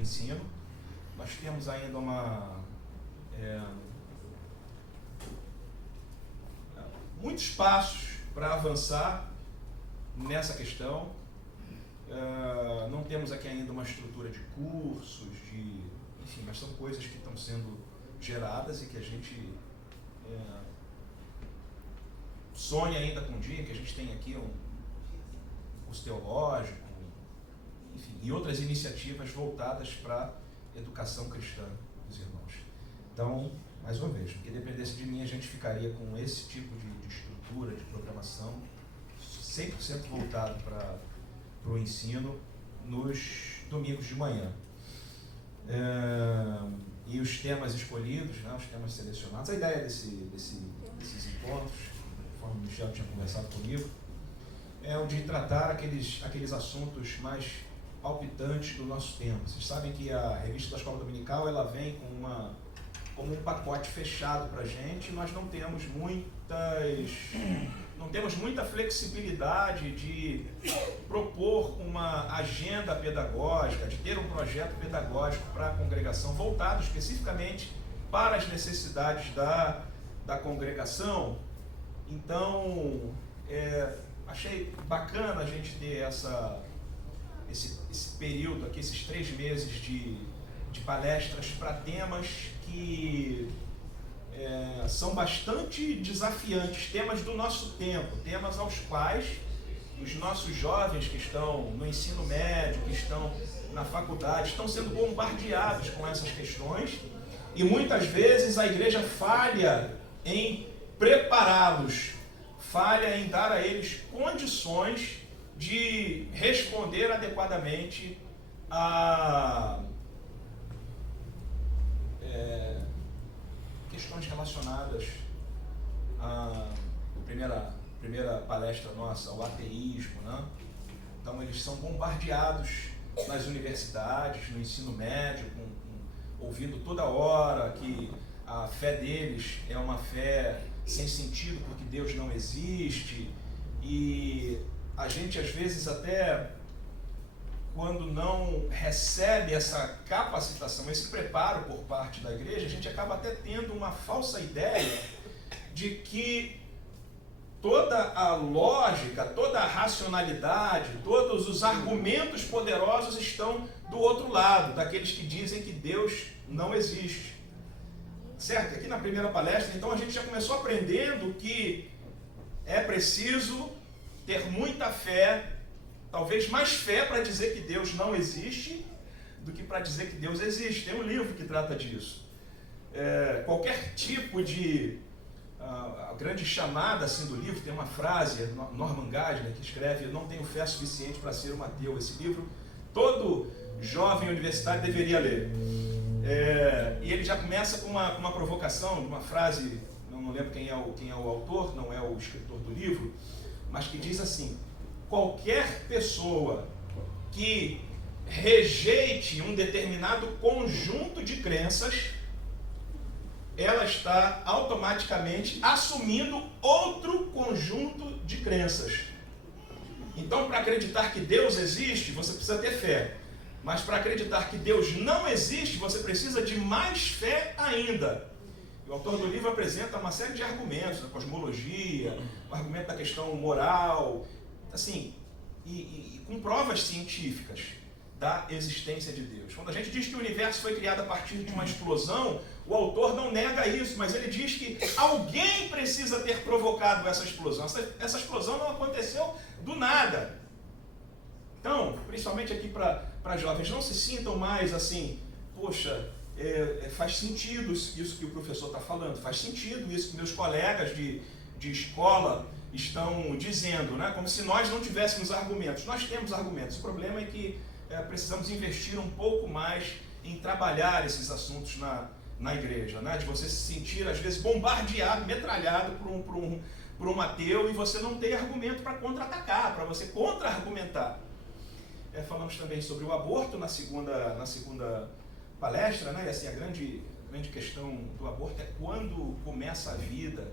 do ensino. Nós temos ainda muitos passos para avançar nessa questão. Não temos aqui ainda uma estrutura de cursos, enfim, mas são coisas que estão sendo geradas e que a gente sonha ainda com um dia que a gente tem aqui um curso teológico, enfim, e outras iniciativas voltadas para a educação cristã dos irmãos. Então, mais uma vez, porque dependesse de mim, a gente ficaria com esse tipo de estrutura, de programação, 100% voltado para o ensino nos domingos de manhã. E os temas escolhidos, né, os temas selecionados, a ideia desses encontros, conforme o Michel tinha conversado comigo, é o de tratar aqueles assuntos mais palpitantes do nosso tempo. Vocês sabem que a revista da Escola Dominical ela vem como um pacote fechado para a gente. Nós não temos muita flexibilidade de propor uma agenda pedagógica, de ter um projeto pedagógico para a congregação voltado especificamente para as necessidades da congregação. Então, achei bacana a gente ter esse período aqui, esses 3 meses de palestras para temas que são bastante desafiantes, temas do nosso tempo, temas aos quais os nossos jovens que estão no ensino médio, que estão na faculdade, estão sendo bombardeados com essas questões e muitas vezes a igreja falha em prepará-los, falha em dar a eles condições de responder adequadamente a questões relacionadas à primeira palestra nossa, ao ateísmo, né? Então eles são bombardeados nas universidades, no ensino médio, ouvindo toda hora que a fé deles é uma fé sem sentido porque Deus não existe, e a gente às vezes até quando não recebe essa capacitação, esse preparo por parte da igreja, a gente acaba até tendo uma falsa ideia de que toda a lógica, toda a racionalidade, todos os argumentos poderosos estão do outro lado, daqueles que dizem que Deus não existe. Certo? Aqui na primeira palestra, então, a gente já começou aprendendo que é preciso ter muita fé, talvez mais fé para dizer que Deus não existe do que para dizer que Deus existe. Tem um livro que trata disso. Qualquer tipo de... a grande chamada assim, do livro, tem uma frase, Norman Geisler, que escreve: "Eu não tenho fé suficiente para ser um ateu". Esse livro, todo jovem universitário deveria ler. E ele já começa com uma provocação, uma frase, não lembro quem é o autor, não é o escritor do livro, mas que diz assim: qualquer pessoa que rejeite um determinado conjunto de crenças, ela está automaticamente assumindo outro conjunto de crenças. Então, para acreditar que Deus existe, você precisa ter fé. Mas para acreditar que Deus não existe, você precisa de mais fé ainda. O autor do livro apresenta uma série de argumentos, da cosmologia, o argumento da questão moral, assim, e com provas científicas da existência de Deus. Quando a gente diz que o universo foi criado a partir de uma explosão, o autor não nega isso, mas ele diz que alguém precisa ter provocado essa explosão. Essa explosão não aconteceu do nada. Então, principalmente aqui para jovens, não se sintam mais assim, poxa, faz sentido isso que o professor está falando, faz sentido isso que meus colegas de escola estão dizendo, né? Como se nós não tivéssemos argumentos. Nós temos argumentos, o problema é que precisamos investir um pouco mais em trabalhar esses assuntos na igreja, né? De você se sentir, às vezes, bombardeado, metralhado por um ateu e você não ter argumento para contra-atacar, para você contra-argumentar. Falamos também sobre o aborto na segunda palestra, né? E assim, a grande questão do aborto é quando começa a vida.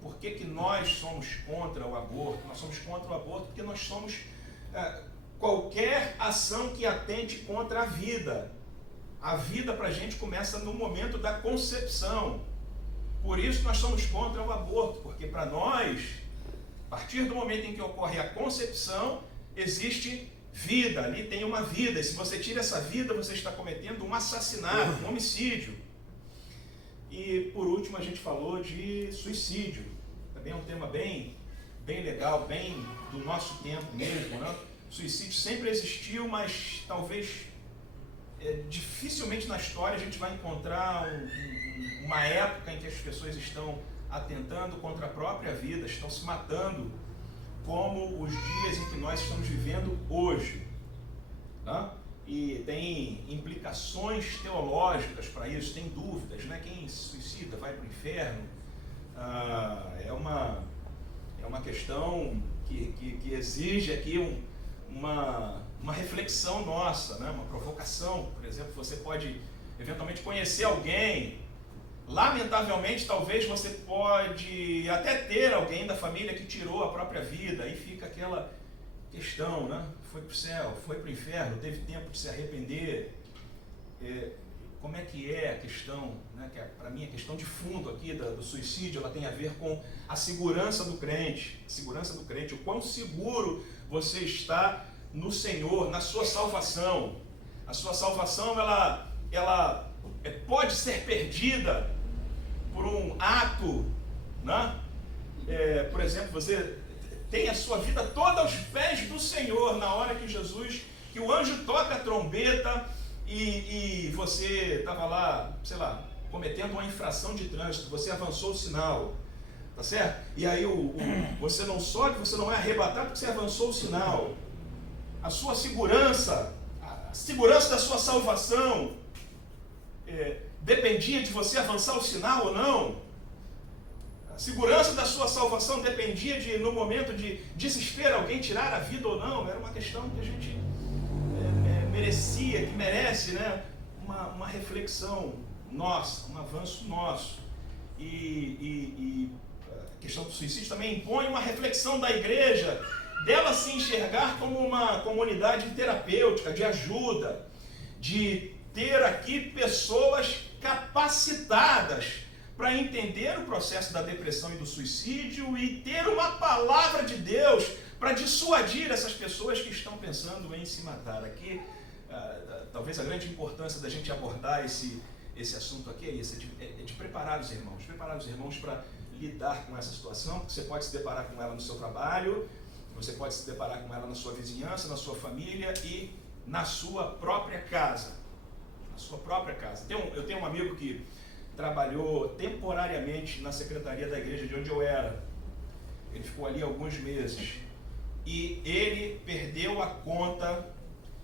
Por que nós somos contra o aborto? Nós somos contra o aborto porque nós somos qualquer ação que atente contra a vida. A vida para a gente começa no momento da concepção. Por isso nós somos contra o aborto, porque para nós, a partir do momento em que ocorre a concepção, existe vida, ali tem uma vida. E se você tira essa vida, você está cometendo um assassinato, um homicídio. E por último a gente falou de suicídio. Também é um tema bem legal, bem do nosso tempo mesmo, né? Suicídio sempre existiu, mas talvez dificilmente na história a gente vai encontrar uma época em que as pessoas estão atentando contra a própria vida, estão se matando, como os dias em que nós estamos vivendo hoje, né? E tem implicações teológicas para isso, tem dúvidas, né? Quem se suicida vai para o inferno. É uma questão que exige aqui uma reflexão nossa, né? Uma provocação. Por exemplo, você pode eventualmente conhecer alguém, lamentavelmente talvez você pode até ter alguém da família que tirou a própria vida, aí fica aquela questão, né? Foi para o céu, foi para o inferno, teve tempo de se arrepender. Como é que é a questão, né? Que para mim a questão de fundo aqui do suicídio, ela tem a ver com a segurança do crente, o quão seguro você está no Senhor, na sua salvação. A sua salvação, ela pode ser perdida por um ato, né? Por exemplo, você tem a sua vida toda aos pés do Senhor na hora que o anjo toca a trombeta e você estava lá, sei lá, cometendo uma infração de trânsito, você avançou o sinal, tá certo? E aí você não sobe, você não é arrebatado porque você avançou o sinal. A sua segurança, a segurança da sua salvação dependia de você avançar o sinal ou não. A segurança da sua salvação dependia de, no momento de desespero, alguém tirar a vida ou não. Era uma questão que a gente merece, né? Uma reflexão nossa, um avanço nosso. E a questão do suicídio também impõe uma reflexão da igreja, dela se enxergar como uma comunidade terapêutica, de ajuda, de ter aqui pessoas capacitadas para entender o processo da depressão e do suicídio e ter uma palavra de Deus para dissuadir essas pessoas que estão pensando em se matar. Aqui, talvez a grande importância da gente abordar esse assunto aqui é de preparar os irmãos para lidar com essa situação, porque você pode se deparar com ela no seu trabalho, você pode se deparar com ela na sua vizinhança, na sua família e na sua própria casa. Eu tenho um amigo que trabalhou temporariamente na secretaria da igreja de onde eu era. Ele ficou ali alguns meses. E ele perdeu a conta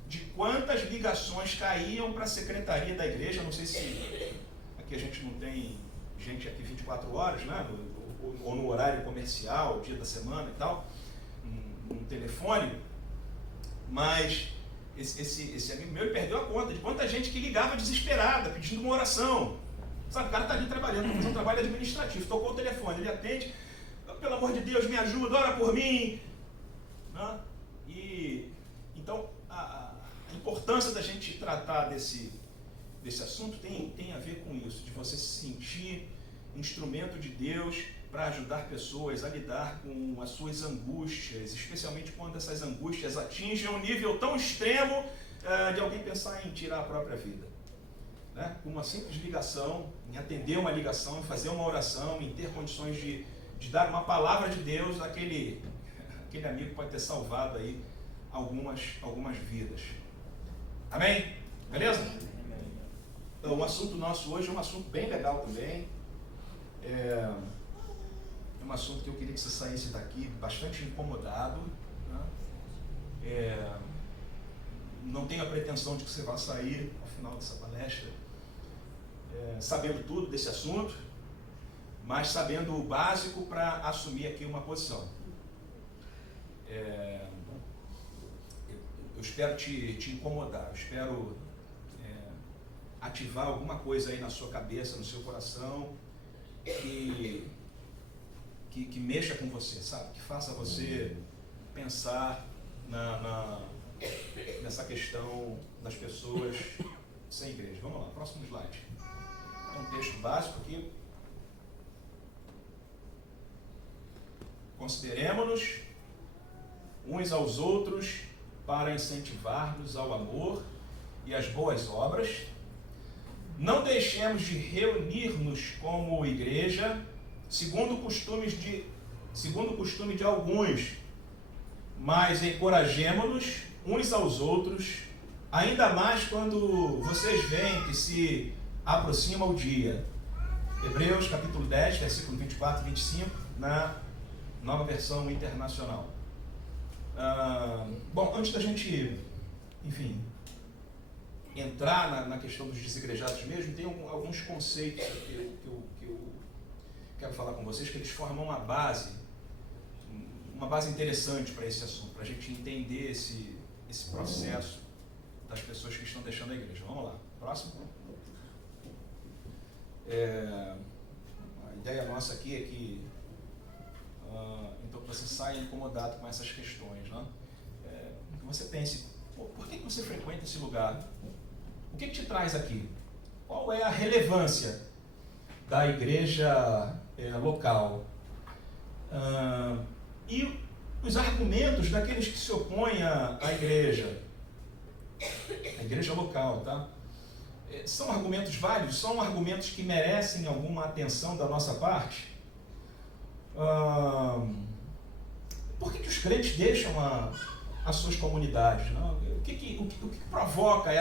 de quantas ligações caíam para a secretaria da igreja. Não sei se aqui a gente não tem gente aqui 24 horas, né? Ou no horário comercial, dia da semana e tal, um telefone. Mas esse amigo meu perdeu a conta de quanta gente que ligava desesperada, pedindo uma oração. Sabe, o cara está ali trabalhando, está fazendo um trabalho administrativo, tocou o telefone, ele atende, pelo amor de Deus, me ajuda, ora por mim. Né? E então a importância da gente tratar desse assunto tem a ver com isso, de você se sentir instrumento de Deus para ajudar pessoas a lidar com as suas angústias, especialmente quando essas angústias atingem um nível tão extremo de alguém pensar em tirar a própria vida. Né? Com uma simples ligação, em atender uma ligação, em fazer uma oração, em ter condições de dar uma palavra de Deus, aquele amigo pode ter salvado aí algumas vidas. Amém? Beleza? Então, o assunto nosso hoje é um assunto bem legal também. É um assunto que eu queria que você saísse daqui bastante incomodado. Né? Não tenho a pretensão de que você vá sair ao final dessa palestra sabendo tudo desse assunto, mas sabendo o básico para assumir aqui uma posição. Eu espero te incomodar, eu espero ativar alguma coisa aí na sua cabeça, no seu coração, que mexa com você, sabe? Que faça você pensar nessa questão das pessoas sem igreja. Vamos Consideremo-nos uns aos outros para incentivar-nos ao amor e às boas obras. Não deixemos de reunir-nos como igreja, segundo o costume de alguns, mas encorajemo-nos uns aos outros, ainda mais quando vocês veem que se aproxima o dia. Hebreus capítulo 10, versículo 24 e 25, na Nova Versão Internacional. Bom, antes da gente, enfim, entrar na questão dos desigrejados mesmo, tem alguns conceitos que eu quero falar com vocês, que eles formam uma base interessante para esse assunto, para a gente entender esse processo das pessoas que estão deixando a igreja. Vamos lá, próximo. A ideia nossa aqui é que então você saia incomodado com essas questões, né? Que você pense, por que você frequenta esse lugar? O que te traz aqui? Qual é a relevância da igreja local? E os argumentos daqueles que se opõem à igreja local, tá? São argumentos válidos? São argumentos que merecem alguma atenção da nossa parte? Por que os crentes deixam as suas comunidades? Não? O que provoca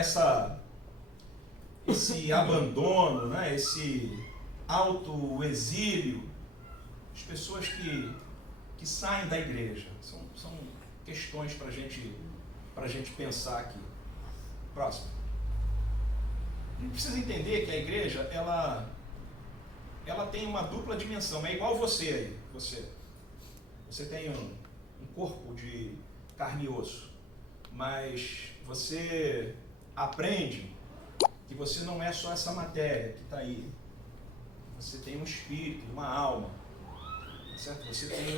esse abandono, né? Esse autoexílio? As pessoas que saem da igreja. São questões para a gente pensar aqui. Próximo. A gente precisa entender que a igreja, ela tem uma dupla dimensão. É igual você aí. Você tem um corpo de carne e osso, mas você aprende que você não é só essa matéria que está aí. Você tem um espírito, uma alma, certo? Você tem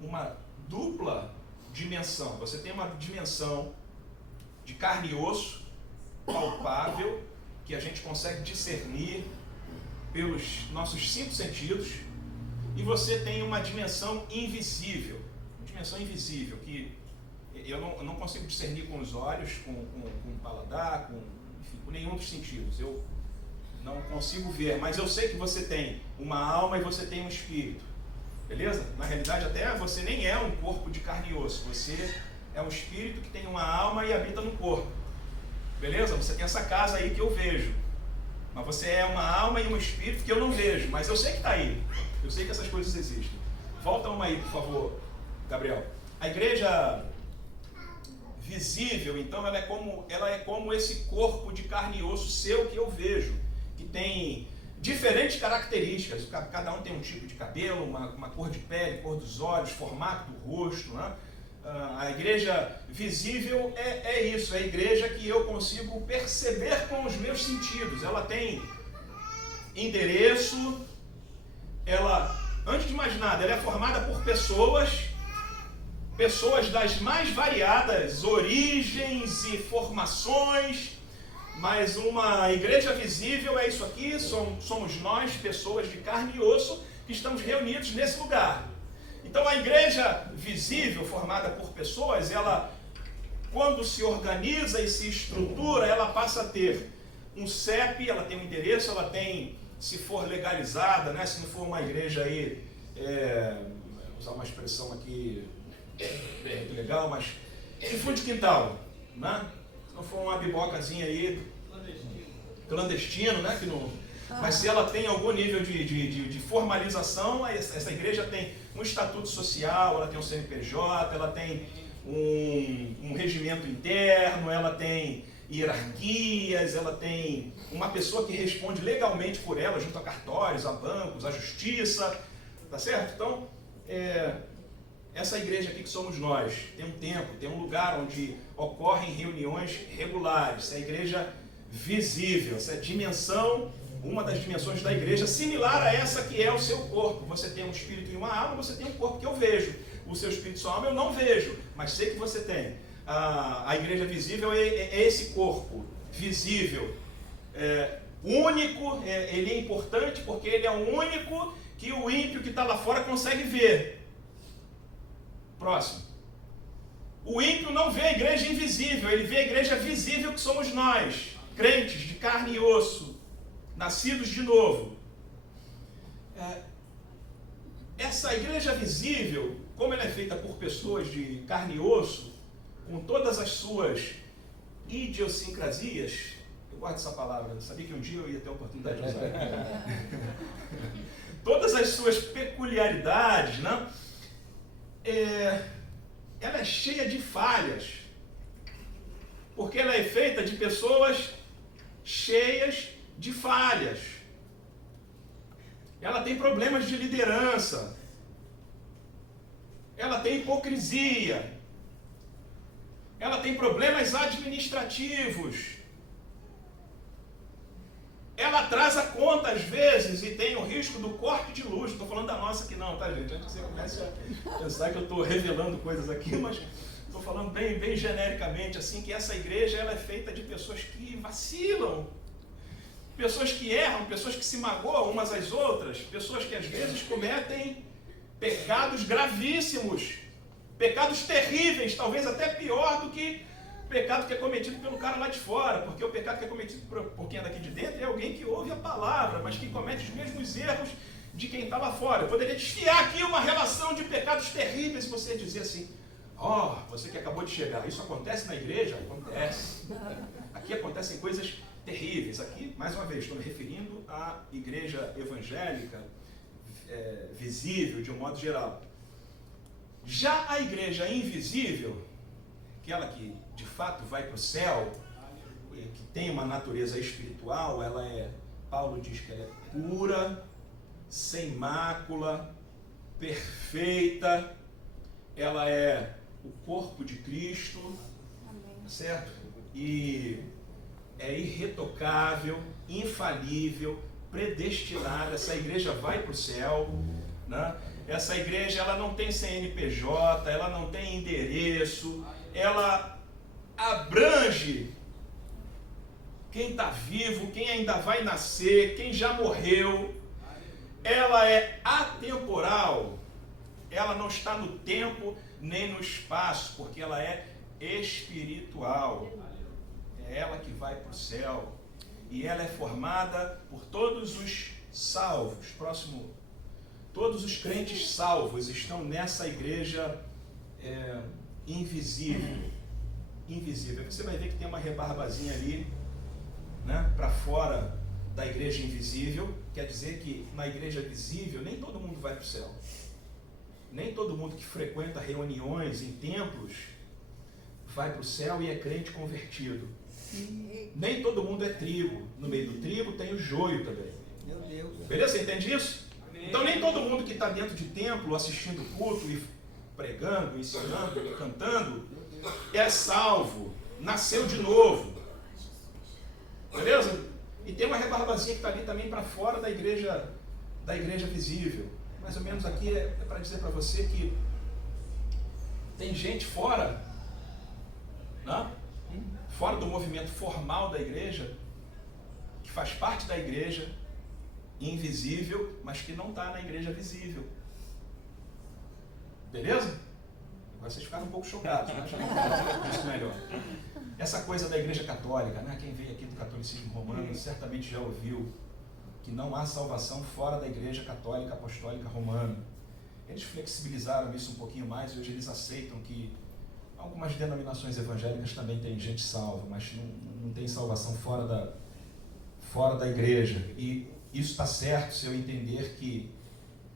uma dupla dimensão. Você tem uma dimensão de carne e osso, palpável, que a gente consegue discernir pelos nossos 5 sentidos, e você tem uma dimensão invisível, que eu não consigo discernir com os olhos, com o paladar, com nenhum dos sentidos. Eu não consigo ver, mas eu sei que você tem uma alma e você tem um espírito, beleza? Na realidade, até você nem é um corpo de carne e osso, você é um espírito que tem uma alma e habita no corpo, beleza? Você tem essa casa aí que eu vejo, mas você é uma alma e um espírito que eu não vejo, mas eu sei que está aí, eu sei que essas coisas existem. Volta uma aí, por favor, Gabriel. A igreja visível, então, ela é como esse corpo de carne e osso seu que eu vejo, que tem diferentes características. Cada um tem um tipo de cabelo, uma cor de pele, cor dos olhos, formato do rosto, né? A igreja visível é isso, é a igreja que eu consigo perceber com os meus sentidos. Ela tem endereço, antes de mais nada, ela é formada por pessoas das mais variadas origens e formações, mas uma igreja visível é isso aqui, somos nós, pessoas de carne e osso, que estamos reunidos nesse lugar. Então a igreja visível, formada por pessoas, ela, quando se organiza e se estrutura, ela passa a ter um CEP, ela tem um endereço, ela tem, se for legalizada, né, se não for uma igreja aí, usar uma expressão aqui bem legal, mas de fundo de quintal, né? Se não for uma bibocazinha aí, clandestino, né? Mas se ela tem algum nível de formalização, essa igreja tem um estatuto social, ela tem um CNPJ, ela tem um regimento interno, ela tem hierarquias, ela tem uma pessoa que responde legalmente por ela, junto a cartórios, a bancos, a justiça, tá certo? Então, essa igreja aqui que somos nós, tem um tempo, tem um lugar onde ocorrem reuniões regulares, essa é a igreja visível, essa é a dimensão, uma das dimensões da igreja, similar a essa que é o seu corpo. Você tem um espírito e uma alma, você tem um corpo que eu vejo. O seu espírito e sua alma eu não vejo, mas sei que você tem. A igreja visível é esse corpo visível, único, ele é importante porque ele é o único que o ímpio que está lá fora consegue ver. Próximo. O ímpio não vê a igreja invisível, ele vê a igreja visível que somos nós, crentes de carne e osso, nascidos de novo. Essa igreja visível, como ela é feita por pessoas de carne e osso, com todas as suas idiosincrasias, eu guardo essa palavra, eu sabia que um dia eu ia ter a oportunidade de usar. Todas as suas peculiaridades, né? Ela é cheia de falhas, porque ela é feita de pessoas cheias de falhas. Ela tem problemas de liderança, ela tem hipocrisia, ela tem problemas administrativos, ela atrasa conta às vezes e tem o risco do corte de luz. Não estou falando da nossa aqui não, tá, gente? Antes que você comece a pensar que eu estou revelando coisas aqui, mas estou falando bem genericamente, assim, que essa igreja ela é feita de pessoas que vacilam, pessoas que erram, pessoas que se magoam umas às outras, pessoas que às vezes cometem pecados gravíssimos, pecados terríveis, talvez até pior do que o pecado que é cometido pelo cara lá de fora, porque o pecado que é cometido por quem é daqui de dentro é alguém que ouve a palavra, mas que comete os mesmos erros de quem está lá fora. Eu poderia desfiar aqui uma relação de pecados terríveis se você dizer assim: você que acabou de chegar, isso acontece na igreja? Acontece. Aqui acontecem coisas terríveis. Aqui, mais uma vez, estou me referindo à igreja evangélica visível, de um modo geral. Já a igreja invisível, aquela que de fato vai para o céu, que tem uma natureza espiritual, Paulo diz que ela é pura, sem mácula, perfeita, ela é o corpo de Cristo, certo? E é irretocável, infalível, predestinada. Essa igreja vai para o céu, né? Essa igreja ela não tem CNPJ, ela não tem endereço, ela abrange quem está vivo, quem ainda vai nascer, quem já morreu. Ela é atemporal, ela não está no tempo nem no espaço, porque ela é espiritual. É ela que vai para o céu. E ela é formada por todos os salvos. Próximo. Todos os crentes salvos estão nessa igreja invisível. Invisível. Você vai ver que tem uma rebarbazinha ali, né, para fora da igreja invisível. Quer dizer que na igreja visível nem todo mundo vai para o céu. Nem todo mundo que frequenta reuniões em templos vai para o céu e é crente convertido. Nem todo mundo é trigo. No meio do trigo tem o joio também. Meu Deus. Beleza? Você entende isso? Então nem todo mundo que está dentro de templo, assistindo culto e pregando, ensinando, cantando, é salvo, nasceu de novo. Beleza? E tem uma rebarbazinha que está ali também para fora da igreja visível. Mais ou menos aqui é para dizer para você que tem gente fora, né? Fora do movimento formal da igreja, que faz parte da igreja invisível, mas que não está na igreja visível. Beleza? Agora vocês ficaram um pouco chocados, mas isso melhor. Essa coisa da igreja católica, né? Quem veio aqui do catolicismo romano certamente já ouviu que não há salvação fora da igreja católica apostólica romana. Eles flexibilizaram isso um pouquinho mais e hoje eles aceitam que algumas denominações evangélicas também tem gente salva, mas não tem salvação fora da igreja. E isso está certo se eu entender que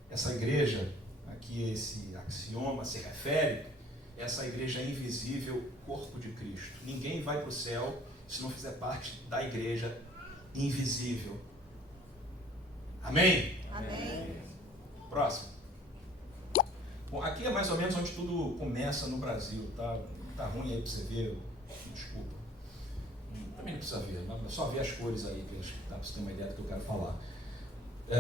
essa igreja, a que esse axioma se refere, essa igreja invisível, corpo de Cristo. Ninguém vai para o céu se não fizer parte da igreja invisível. Amém? Amém. Próximo. Bom, aqui é mais ou menos onde tudo começa no Brasil, tá? Tá ruim aí para você ver, desculpa. Também não precisa ver, só ver as cores aí, que acho que dá para você ter uma ideia do que eu quero falar.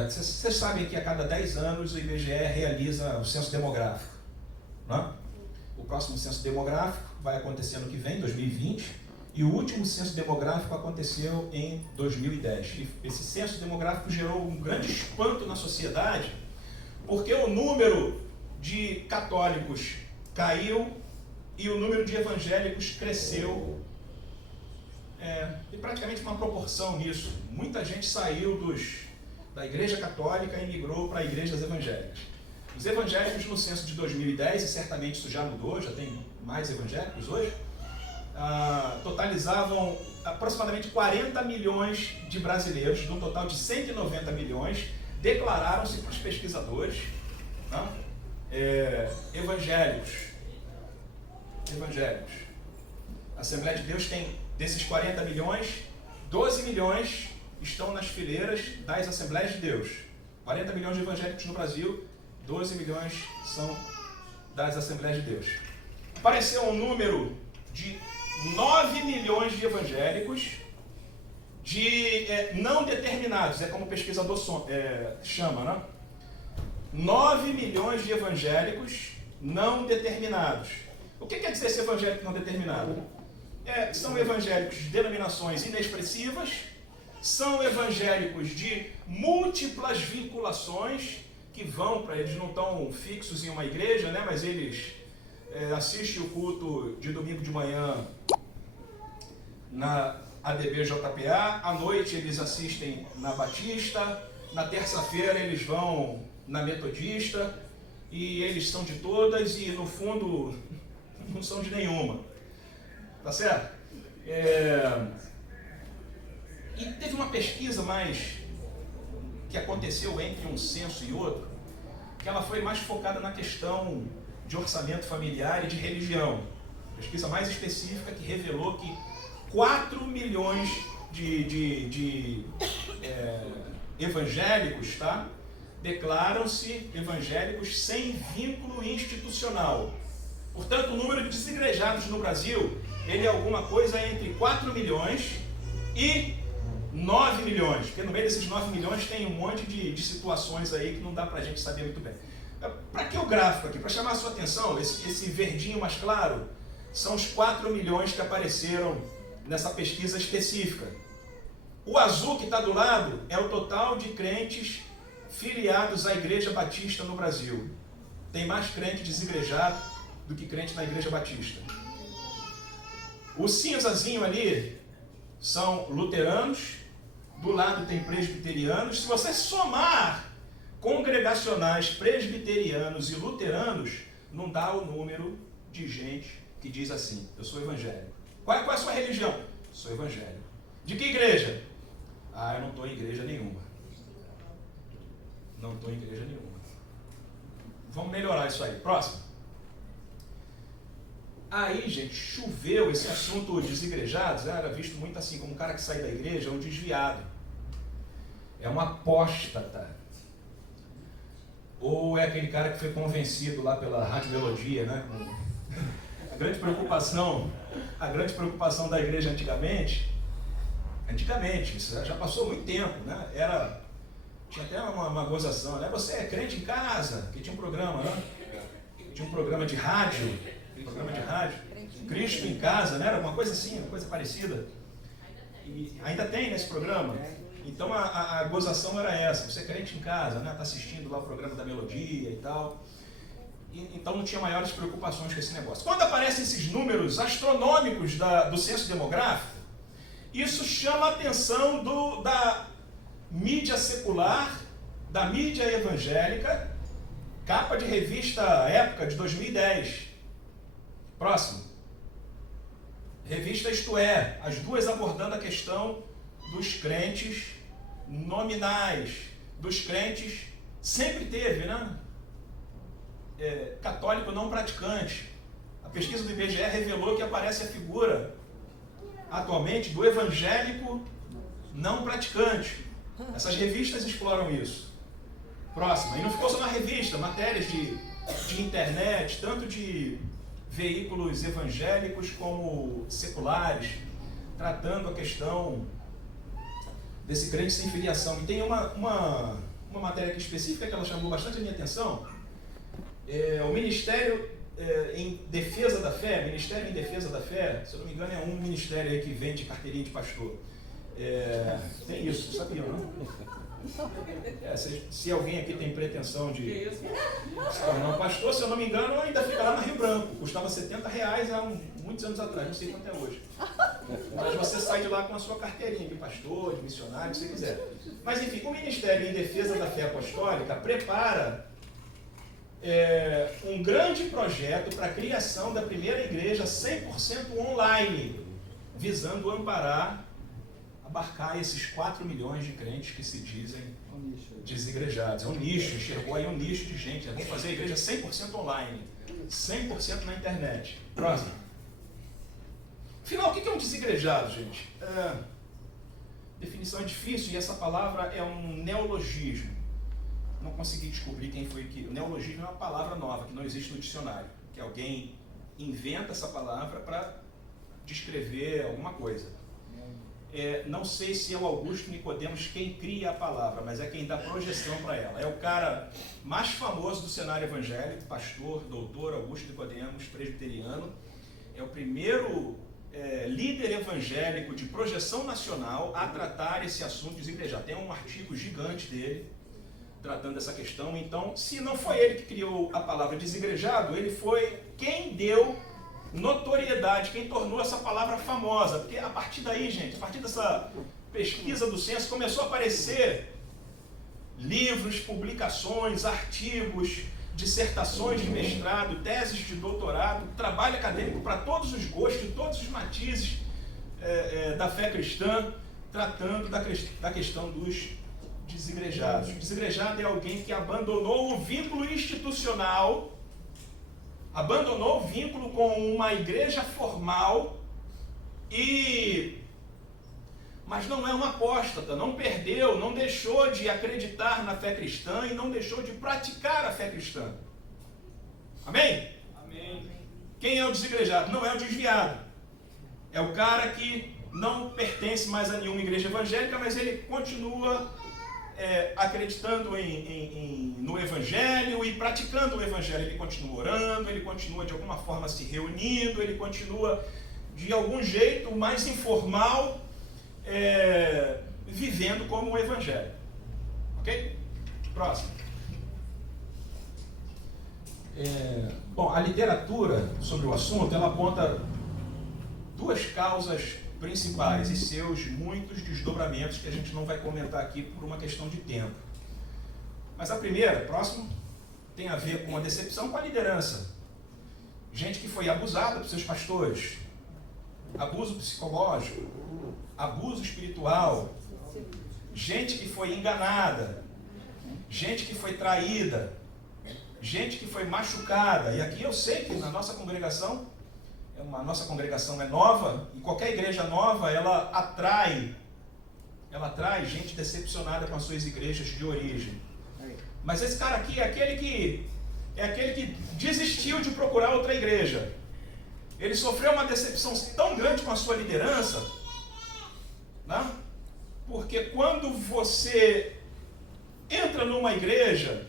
Vocês sabem que a cada 10 anos o IBGE realiza o censo demográfico, né? O próximo censo demográfico vai acontecer ano que vem, 2020, e o último censo demográfico aconteceu em 2010. E esse censo demográfico gerou um grande espanto na sociedade, Porque o número de católicos caiu e o número de evangélicos cresceu. E praticamente uma proporção nisso. Muita gente saiu da Igreja Católica e migrou para igrejas evangélicas. Os evangélicos no censo de 2010, e certamente isso já mudou, já tem mais evangélicos hoje, totalizavam aproximadamente 40 milhões de brasileiros, de um total de 190 milhões, declararam-se para os pesquisadores evangélicos. A Assembleia de Deus tem, desses 40 milhões, 12 milhões estão nas fileiras das Assembleias de Deus. 40 milhões de evangélicos no Brasil, 12 milhões são das Assembleias de Deus. Apareceu um número de 9 milhões de evangélicos não determinados, como o pesquisador chama, né? 9 milhões de evangélicos não determinados. O que quer dizer esse evangélico não determinado? São evangélicos de denominações inexpressivas, são evangélicos de múltiplas vinculações, que vão para eles, não estão fixos em uma igreja, né, mas eles assistem o culto de domingo de manhã na ADB-JPA, à noite eles assistem na Batista, na terça-feira eles vão na Metodista, e eles são de todas e no fundo não são de nenhuma. Tá certo? E teve uma pesquisa que aconteceu entre um censo e outro, que ela foi mais focada na questão de orçamento familiar e de religião. Pesquisa mais específica que revelou que 4 milhões de evangélicos, declaram-se evangélicos sem vínculo institucional. Portanto, o número de desigrejados no Brasil, ele é alguma coisa entre 4 milhões e 9 milhões, porque no meio desses 9 milhões tem um monte de situações aí que não dá pra gente saber muito bem. Para que o gráfico aqui? Para chamar a sua atenção, esse verdinho mais claro, são os 4 milhões que apareceram nessa pesquisa específica. O azul que está do lado é o total de crentes filiados à Igreja Batista no Brasil. Tem mais crente desigrejado do que crente na Igreja Batista. O cinzazinho ali são luteranos, do lado tem presbiterianos. Se você somar congregacionais presbiterianos e luteranos, não dá o número de gente que diz assim: eu sou evangélico. Qual é a sua religião? Sou evangélico. De que igreja? Eu não estou em igreja nenhuma. Não estou em igreja nenhuma. Vamos melhorar isso aí. Próximo. Aí, gente, choveu esse assunto desigrejados, era visto muito assim, como um cara que sai da igreja, é um desviado. É um apóstata. Ou é aquele cara que foi convencido lá pela Rádio Melodia, né? A grande preocupação da igreja antigamente, isso já passou muito tempo, né? Tinha até uma gozação, né? Você é crente em casa, que tinha um programa, né? Tinha um programa de rádio, Cristo em Casa, né? Era uma coisa assim, uma coisa parecida. E ainda tem nesse programa. Então a gozação era essa: você é crente em casa, né? Tá assistindo lá o programa da Melodia e tal. Então não tinha maiores preocupações com esse negócio. Quando aparecem esses números astronômicos do censo demográfico, isso chama a atenção da mídia secular, da mídia evangélica, capa de revista Época de 2010. Próximo. Revista Isto É, as duas abordando a questão dos crentes nominais, dos crentes, sempre teve, né? Católico não praticante. A pesquisa do IBGE revelou que aparece a figura, atualmente, do evangélico não praticante. Essas revistas exploram isso. Próxima. E não ficou só na revista, matérias de internet, tanto de veículos evangélicos como seculares, tratando a questão desse crente sem filiação. E tem uma matéria aqui específica que ela chamou bastante a minha atenção. O Ministério em Defesa da Fé, Ministério em Defesa da Fé, se eu não me engano é um ministério aí que vende carteirinha de pastor. Tem isso, sabia, não? Se alguém aqui tem pretensão de se tornar um pastor, se eu não me engano, ainda fica lá no Rio Branco. Custava R$70 há muitos anos atrás, não sei quanto é hoje. Mas você sai de lá com a sua carteirinha de pastor, de missionário, se você quiser. Mas enfim, o Ministério em Defesa da Fé Apostólica prepara um grande projeto para a criação da primeira igreja 100% online, visando abarcar esses 4 milhões de crentes que se dizem desigrejados. É um nicho, enxergou aí um nicho de gente. Vamos fazer a igreja 100% online, 100% na internet. Próximo. Afinal, o que é um desigrejado, gente? Definição é difícil e essa palavra é um neologismo. Não consegui descobrir quem foi que... O neologismo é uma palavra nova, que não existe no dicionário. Que alguém inventa essa palavra para descrever alguma coisa. Não sei se é o Augusto Nicodemos quem cria a palavra, mas é quem dá projeção para ela. É o cara mais famoso do cenário evangélico, pastor, doutor Augusto Nicodemos, presbiteriano. É o primeiro líder evangélico de projeção nacional a tratar esse assunto desigrejado. Tem um artigo gigante dele tratando essa questão. Então, se não foi ele que criou a palavra desigrejado, ele foi quem deu notoriedade, quem tornou essa palavra famosa. Porque a partir daí, gente, a partir dessa pesquisa do censo, começou a aparecer livros, publicações, artigos, dissertações de mestrado, teses de doutorado, trabalho acadêmico para todos os gostos, todos os matizes da fé cristã, tratando da questão dos desigrejados. Desigrejado é alguém que abandonou o vínculo institucional, abandonou o vínculo com uma igreja formal, mas não é um apóstata, não perdeu, não deixou de acreditar na fé cristã e não deixou de praticar a fé cristã. Amém? Amém. Quem é o desigrejado? Não é o desviado. É o cara que não pertence mais a nenhuma igreja evangélica, mas ele continua acreditando no Evangelho e praticando o Evangelho. Ele continua orando, ele continua de alguma forma se reunindo, ele continua de algum jeito mais informal, vivendo como o Evangelho. Ok? Próximo. Bom, a literatura sobre o assunto, ela aponta 2 causas principais e seus muitos desdobramentos que a gente não vai comentar aqui por uma questão de tempo. Mas a primeira, próximo, tem a ver com a decepção com a liderança. Gente que foi abusada por seus pastores, abuso psicológico, abuso espiritual, gente que foi enganada, gente que foi traída, gente que foi machucada. E aqui eu sei que na nossa congregação, a nossa congregação é nova, e qualquer igreja nova, ela atrai gente decepcionada com as suas igrejas de origem. Mas esse cara aqui é aquele que desistiu de procurar outra igreja. Ele sofreu uma decepção tão grande com a sua liderança, né? Porque quando você entra numa igreja,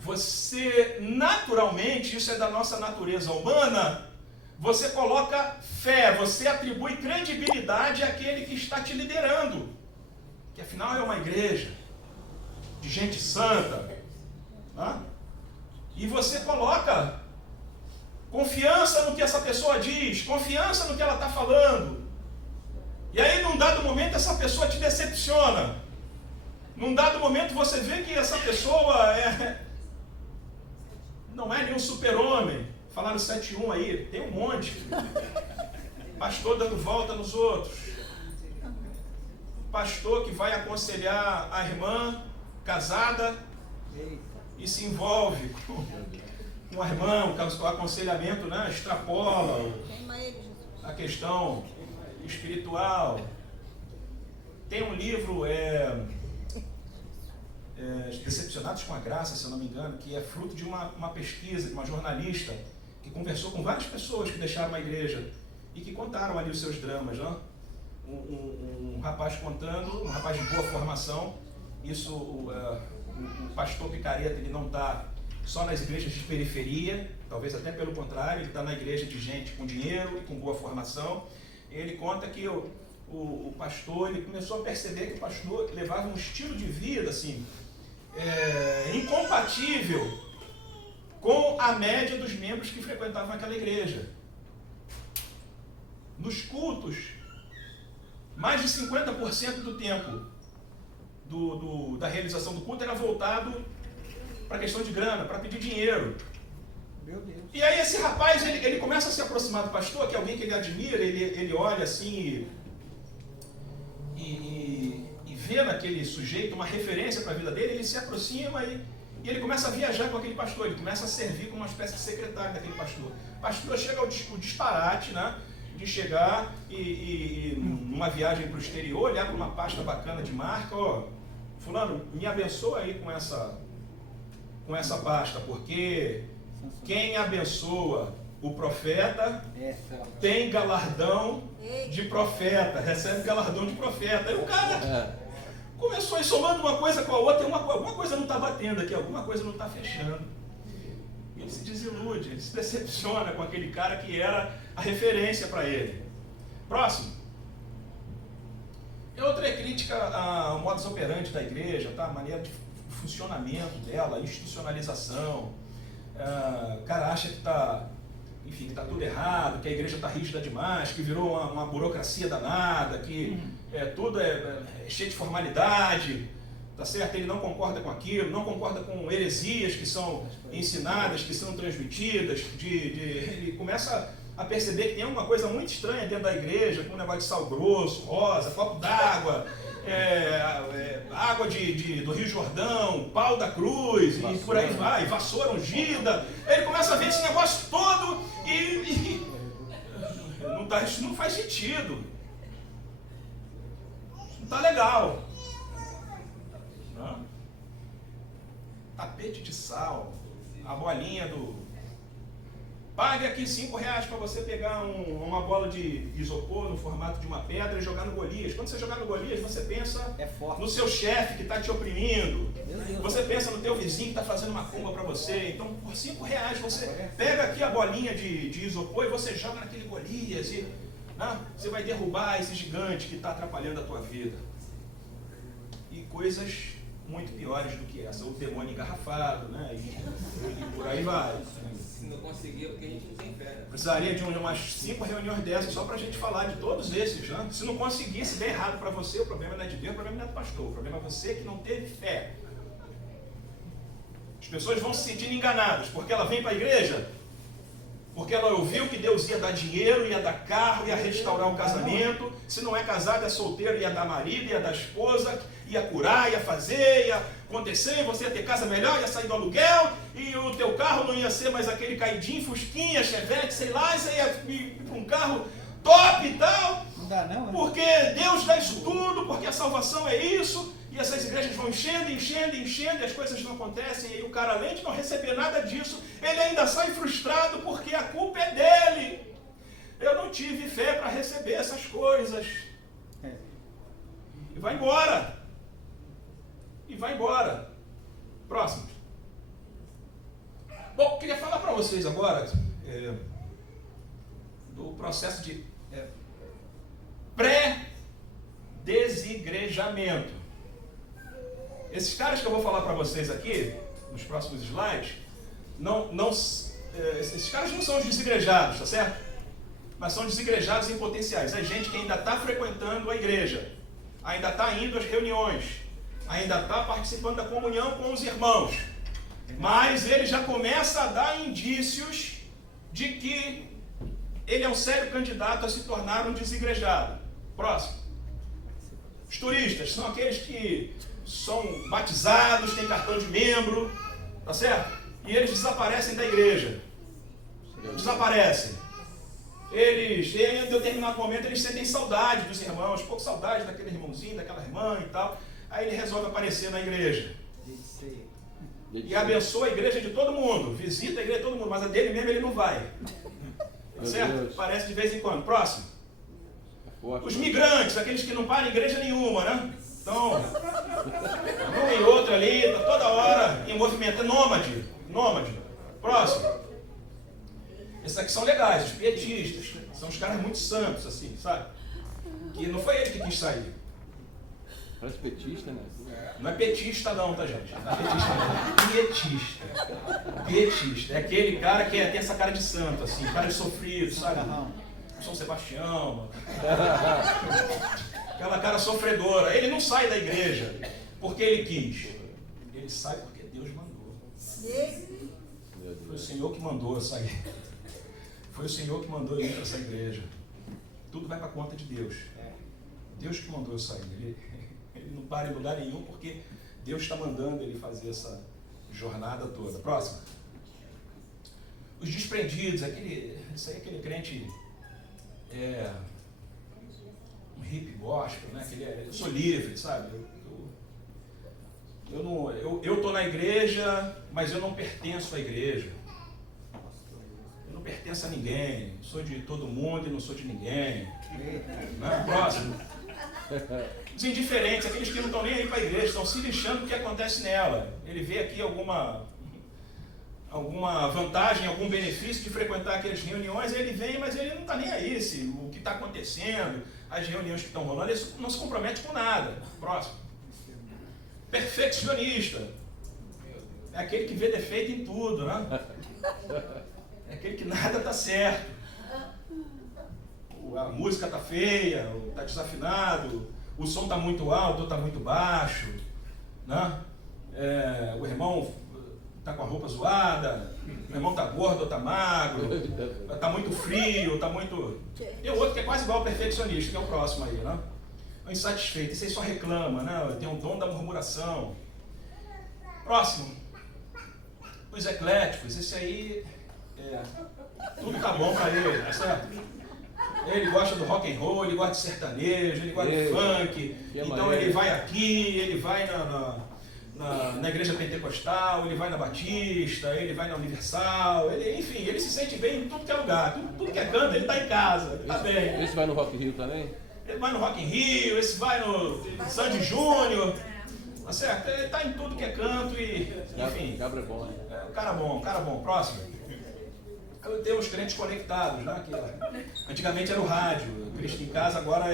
você naturalmente, isso é da nossa natureza humana, você coloca fé, você atribui credibilidade àquele que está te liderando, que afinal é uma igreja de gente santa, né? E você coloca confiança no que essa pessoa diz, confiança no que ela está falando, e aí num dado momento essa pessoa te decepciona, num dado momento você vê que essa pessoa não é nenhum super-homem. Falaram 7-1 aí, tem um monte. Pastor dando volta nos outros. Pastor que vai aconselhar a irmã casada e se envolve com a irmã, o aconselhamento, né, extrapola a questão espiritual. Tem um livro, Decepcionados com a Graça, se eu não me engano, que é fruto de uma pesquisa de uma jornalista que conversou com várias pessoas que deixaram a igreja e que contaram ali os seus dramas, né? Um rapaz contando, um rapaz de boa formação. Isso, o pastor picareta, ele não está só nas igrejas de periferia, talvez até pelo contrário, ele está na igreja de gente com dinheiro e com boa formação. Ele conta que o o pastor, ele começou a perceber que o pastor levava um estilo de vida assim, incompatível com a média dos membros que frequentavam aquela igreja. Nos cultos, mais de 50% do tempo da realização do culto era voltado para a questão de grana, para pedir dinheiro. Meu Deus. E aí esse rapaz, ele começa a se aproximar do pastor, que é alguém que ele admira, ele olha assim e vê naquele sujeito uma referência para a vida dele, ele se aproxima e ele começa a viajar com aquele pastor, ele começa a servir como uma espécie de secretário daquele pastor. O pastor chega ao disparate, né, de chegar e numa viagem para o exterior, olhar para uma pasta bacana de marca, ó, fulano, me abençoa aí com essa pasta, porque quem abençoa o profeta tem galardão de profeta, recebe galardão de profeta. Aí o cara começou a ir somando uma coisa com a outra, e alguma coisa não está batendo aqui, alguma coisa não está fechando. Ele se desilude, ele se decepciona com aquele cara que era a referência para ele. Próximo. Outra é crítica ao modus operandi da igreja, tá? A maneira de funcionamento dela, a institucionalização. O cara acha que está tudo errado, que a igreja está rígida demais, que virou uma burocracia danada, que tudo é cheio de formalidade, tá certo? Ele não concorda com aquilo, não concorda com heresias que são ensinadas, que são transmitidas, ele começa a perceber que tem alguma coisa muito estranha dentro da igreja, com um negócio de sal grosso, rosa, copo d'água, água do Rio Jordão, pau da cruz, vassoura, e por aí vai, vassoura ungida. Ele começa a ver esse negócio todo e isso não faz sentido. Isso não está legal. Não? Tapete de sal, a bolinha do... Pague aqui R$5 para você pegar uma bola de isopor no formato de uma pedra e jogar no Golias. Quando você jogar no Golias, você pensa no seu chefe que está te oprimindo. Você pensa no teu vizinho que está fazendo uma cumba para você. Então, por R$5 você pega aqui a bolinha de isopor e você joga naquele Golias. E você vai derrubar esse gigante que está atrapalhando a tua vida. E coisas muito piores do que essa. O demônio engarrafado, né? E por aí vai. Se não conseguir, porque a gente não tem fé. Precisaria de umas 5 reuniões dessas só para a gente falar de todos esses. Né? Se não conseguir, se der errado para você, o problema não é de Deus, o problema não é do pastor. O problema é você que não teve fé. As pessoas vão se sentir enganadas, porque ela vem para a igreja, porque ela ouviu que Deus ia dar dinheiro, ia dar carro, ia restaurar um casamento. Se não é casado, é solteiro, ia dar marido, ia dar esposa, ia curar, ia fazer, ia acontecer, você ia ter casa melhor, ia sair do aluguel, e o teu carro não ia ser mais aquele caidinho, Fusquinha, Chevette, sei lá, você ia ir para um carro top e tal. Não dá não, né? Porque Deus dá isso tudo, porque a salvação é isso, e essas igrejas vão enchendo, e as coisas não acontecem, e aí o cara, além de não receber nada disso, ele ainda sai frustrado porque a culpa é dele. Eu não tive fé para receber essas coisas. E vai embora. Próximo. Bom, queria falar para vocês agora do processo de pré-desigrejamento. Esses caras que eu vou falar para vocês aqui, nos próximos slides, esses caras não são os desigrejados, tá certo? Mas são desigrejados em potenciais. É gente que ainda está frequentando a igreja, ainda está indo às reuniões, ainda está participando da comunhão com os irmãos, mas ele já começa a dar indícios de que ele é um sério candidato a se tornar um desigrejado. Próximo. Os turistas são aqueles que são batizados, têm cartão de membro, tá certo? E eles desaparecem da igreja. Desaparecem. Eles, em determinado momento, eles sentem saudade dos irmãos, pouco saudade daquele irmãozinho, daquela irmã e tal. Aí ele resolve aparecer na igreja. E abençoa a igreja de todo mundo. Visita a igreja de todo mundo, mas a dele mesmo ele não vai. Tá certo? Aparece de vez em quando. Próximo. Os migrantes, aqueles que não param em igreja nenhuma, né? Então, um e outro ali, tá toda hora em movimento. Nômade. Próximo. Esses aqui são legais, os pietistas. São os caras muito santos, assim, sabe? que não foi ele que quis sair. Parece petista, né? Não é petista não, tá, gente? Não é petista não. Pietista. É aquele cara que tem essa cara de santo, assim, cara de sofrido, sabe? São Sebastião. Aquela cara sofredora. Ele não sai da igreja porque ele quis. Ele sai porque Deus mandou. Foi o Senhor que mandou eu sair. Foi o Senhor que mandou eu ir para essa igreja. Tudo vai para a conta de Deus. Deus que mandou eu sair. Ele não para em lugar nenhum porque Deus está mandando ele fazer essa jornada toda. Próximo. Os desprendidos, isso aí é aquele crente, um hippie gospel, né? Eu sou livre, sabe? Eu estou na igreja, mas eu não pertenço à igreja. Eu não pertenço a ninguém. Sou de todo mundo e não sou de ninguém. Né? Próximo. Os indiferentes, aqueles que não estão nem aí para a igreja, estão se lixando do que acontece nela. Ele vê aqui alguma vantagem, algum benefício de frequentar aquelas reuniões, ele vem, mas ele não está nem aí, o que está acontecendo, as reuniões que estão rolando, ele não se compromete com nada. Próximo. Perfeccionista. É aquele que vê defeito em tudo, né? É aquele que nada está certo. A música está feia, está desafinado, o som está muito alto ou está muito baixo, né? O irmão está com a roupa zoada, o irmão está gordo ou está magro, está muito frio, está muito... Tem outro que é quase igual ao perfeccionista, que é o próximo aí, né? O insatisfeito, esse aí só reclama, né? Tem um dom da murmuração. Próximo. Os ecléticos, esse aí, tudo tá bom para ele, tá certo? Ele gosta do rock and roll, ele gosta de sertanejo, ele gosta de funk, então ele vai aqui, ele vai na igreja pentecostal, ele vai na batista, ele vai na universal, enfim, ele se sente bem em tudo que é lugar, tudo que é canto, ele está em casa, está bem. Esse vai no Rock in Rio também? Ele vai no Rock in Rio, esse vai no Sandy Júnior, tá certo? Ele está em tudo que é canto e, enfim. Cabra é bom, né? Cara bom, próximo. Tem os crentes conectados, né? Antigamente era o rádio, Cristo em Casa, agora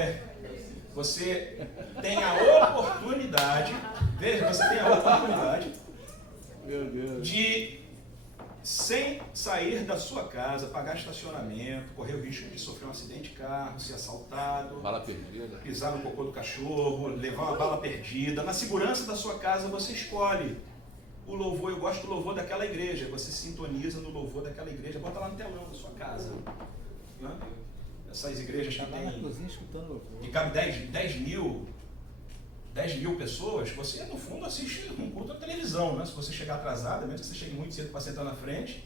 você tem a oportunidade, veja, você tem a oportunidade de, sem sair da sua casa, pagar estacionamento, correr o risco de sofrer um acidente de carro, ser assaltado, bala perdida, pisar no cocô do cachorro, levar uma bala perdida. Na segurança da sua casa você escolhe o louvor. Eu gosto do louvor daquela igreja, você sintoniza no louvor daquela igreja, bota lá no telão da sua casa, né? Essas igrejas que tem, que cabe 10 mil pessoas, você no fundo assiste um culto na televisão, né? Se você chegar atrasado, mesmo que você chegue muito cedo para sentar na frente,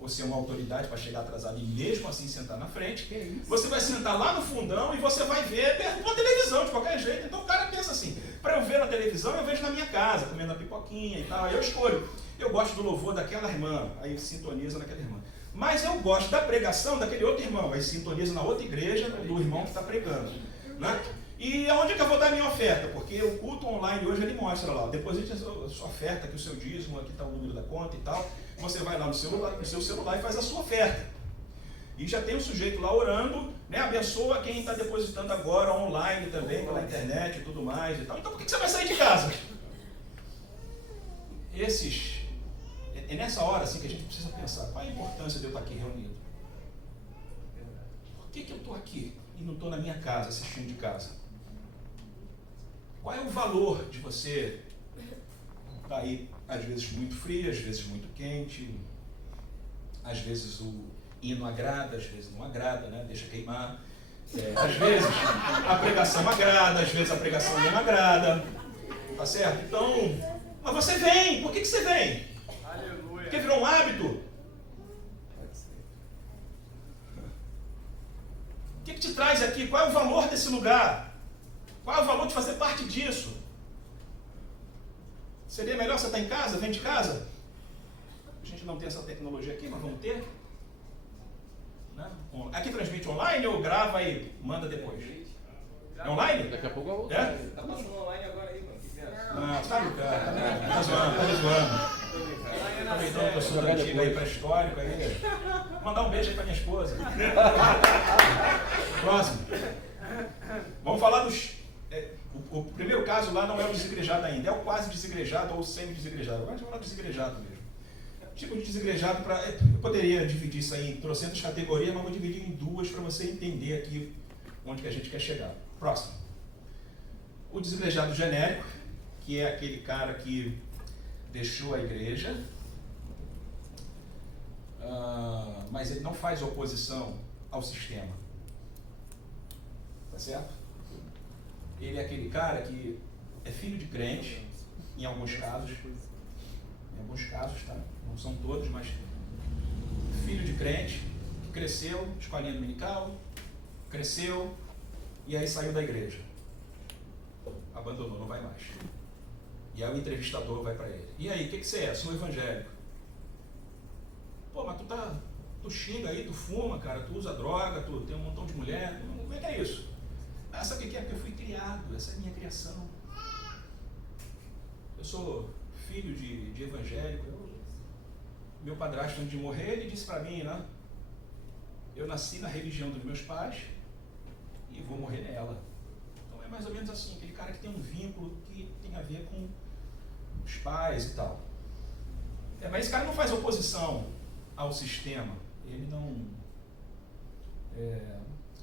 ou ser uma autoridade para chegar atrasado e mesmo assim sentar na frente, você vai sentar lá no fundão e você vai ver pela televisão de qualquer jeito. Então o cara pensa assim, para eu ver na televisão eu vejo na minha casa, comendo a pipoquinha e tal, aí eu escolho. Eu gosto do louvor daquela irmã, aí sintoniza naquela irmã. Mas eu gosto da pregação daquele outro irmão, aí sintoniza na outra igreja do irmão que está pregando, né? E aonde que eu vou dar a minha oferta? Porque o culto online hoje ele mostra lá, deposite a sua oferta, aqui o seu dízimo, aqui está o número da conta e tal. Você vai lá no seu celular e faz a sua oferta. E já tem um sujeito lá orando, né? Abençoa quem está depositando agora online também, pela internet e tudo mais e tal. Então por que você vai sair de casa? É nessa hora assim que a gente precisa pensar, qual a importância de eu estar aqui reunido? Por que eu estou aqui e não estou na minha casa, assistindo de casa? Qual é o valor de você estar aí, às vezes muito frio, às vezes muito quente, às vezes o hino agrada, às vezes não agrada, né? Deixa queimar. Às vezes a pregação agrada, às vezes a pregação não agrada, tá certo? Então, mas você vem, por que você vem? Aleluia. Porque virou um hábito? O que te traz aqui? Qual é o valor desse lugar? Qual é o valor de fazer parte disso? Seria melhor você estar em casa, vem de casa? A gente não tem essa tecnologia aqui, mas vamos ter. Né? Aqui transmite online ou grava e manda depois? É online? Daqui a pouco eu vou. Tá passando online agora aí, mano. Não, tá no cara. Tá zoando. Aproveitando que eu sou antigo aí, pré-histórico aí. Mandar um beijo aí pra minha esposa. Próximo. Vamos falar dos... o primeiro caso lá não é o desigrejado ainda, é o quase desigrejado ou o semi-desigrejado. Agora a gente vai falar do desigrejado mesmo. Tipo de desigrejado, eu poderia dividir isso aí em trocentas categorias, mas vou dividir em duas para você entender aqui onde que a gente quer chegar. Próximo. O desigrejado genérico, que é aquele cara que deixou a igreja, mas ele não faz oposição ao sistema. Tá certo? Ele é aquele cara que é filho de crente, em alguns casos, tá? Não são todos, mas filho de crente, que cresceu, escolinha dominical, cresceu, e aí saiu da igreja. Abandonou, não vai mais. E aí o entrevistador vai para ele. E aí, o que você é? Sou evangélico. Pô, mas tu xinga aí, tu fuma, cara, tu usa droga, tu tem um montão de mulher, como é que é isso? Ah, sabe o que é? Porque eu fui criado, essa é a minha criação. Eu sou filho de evangélico. Meu padrasto, antes de morrer, ele disse para mim, né? Eu nasci na religião dos meus pais e vou morrer nela. Então é mais ou menos assim, aquele cara que tem um vínculo que tem a ver com os pais e tal. Mas esse cara não faz oposição ao sistema. Ele não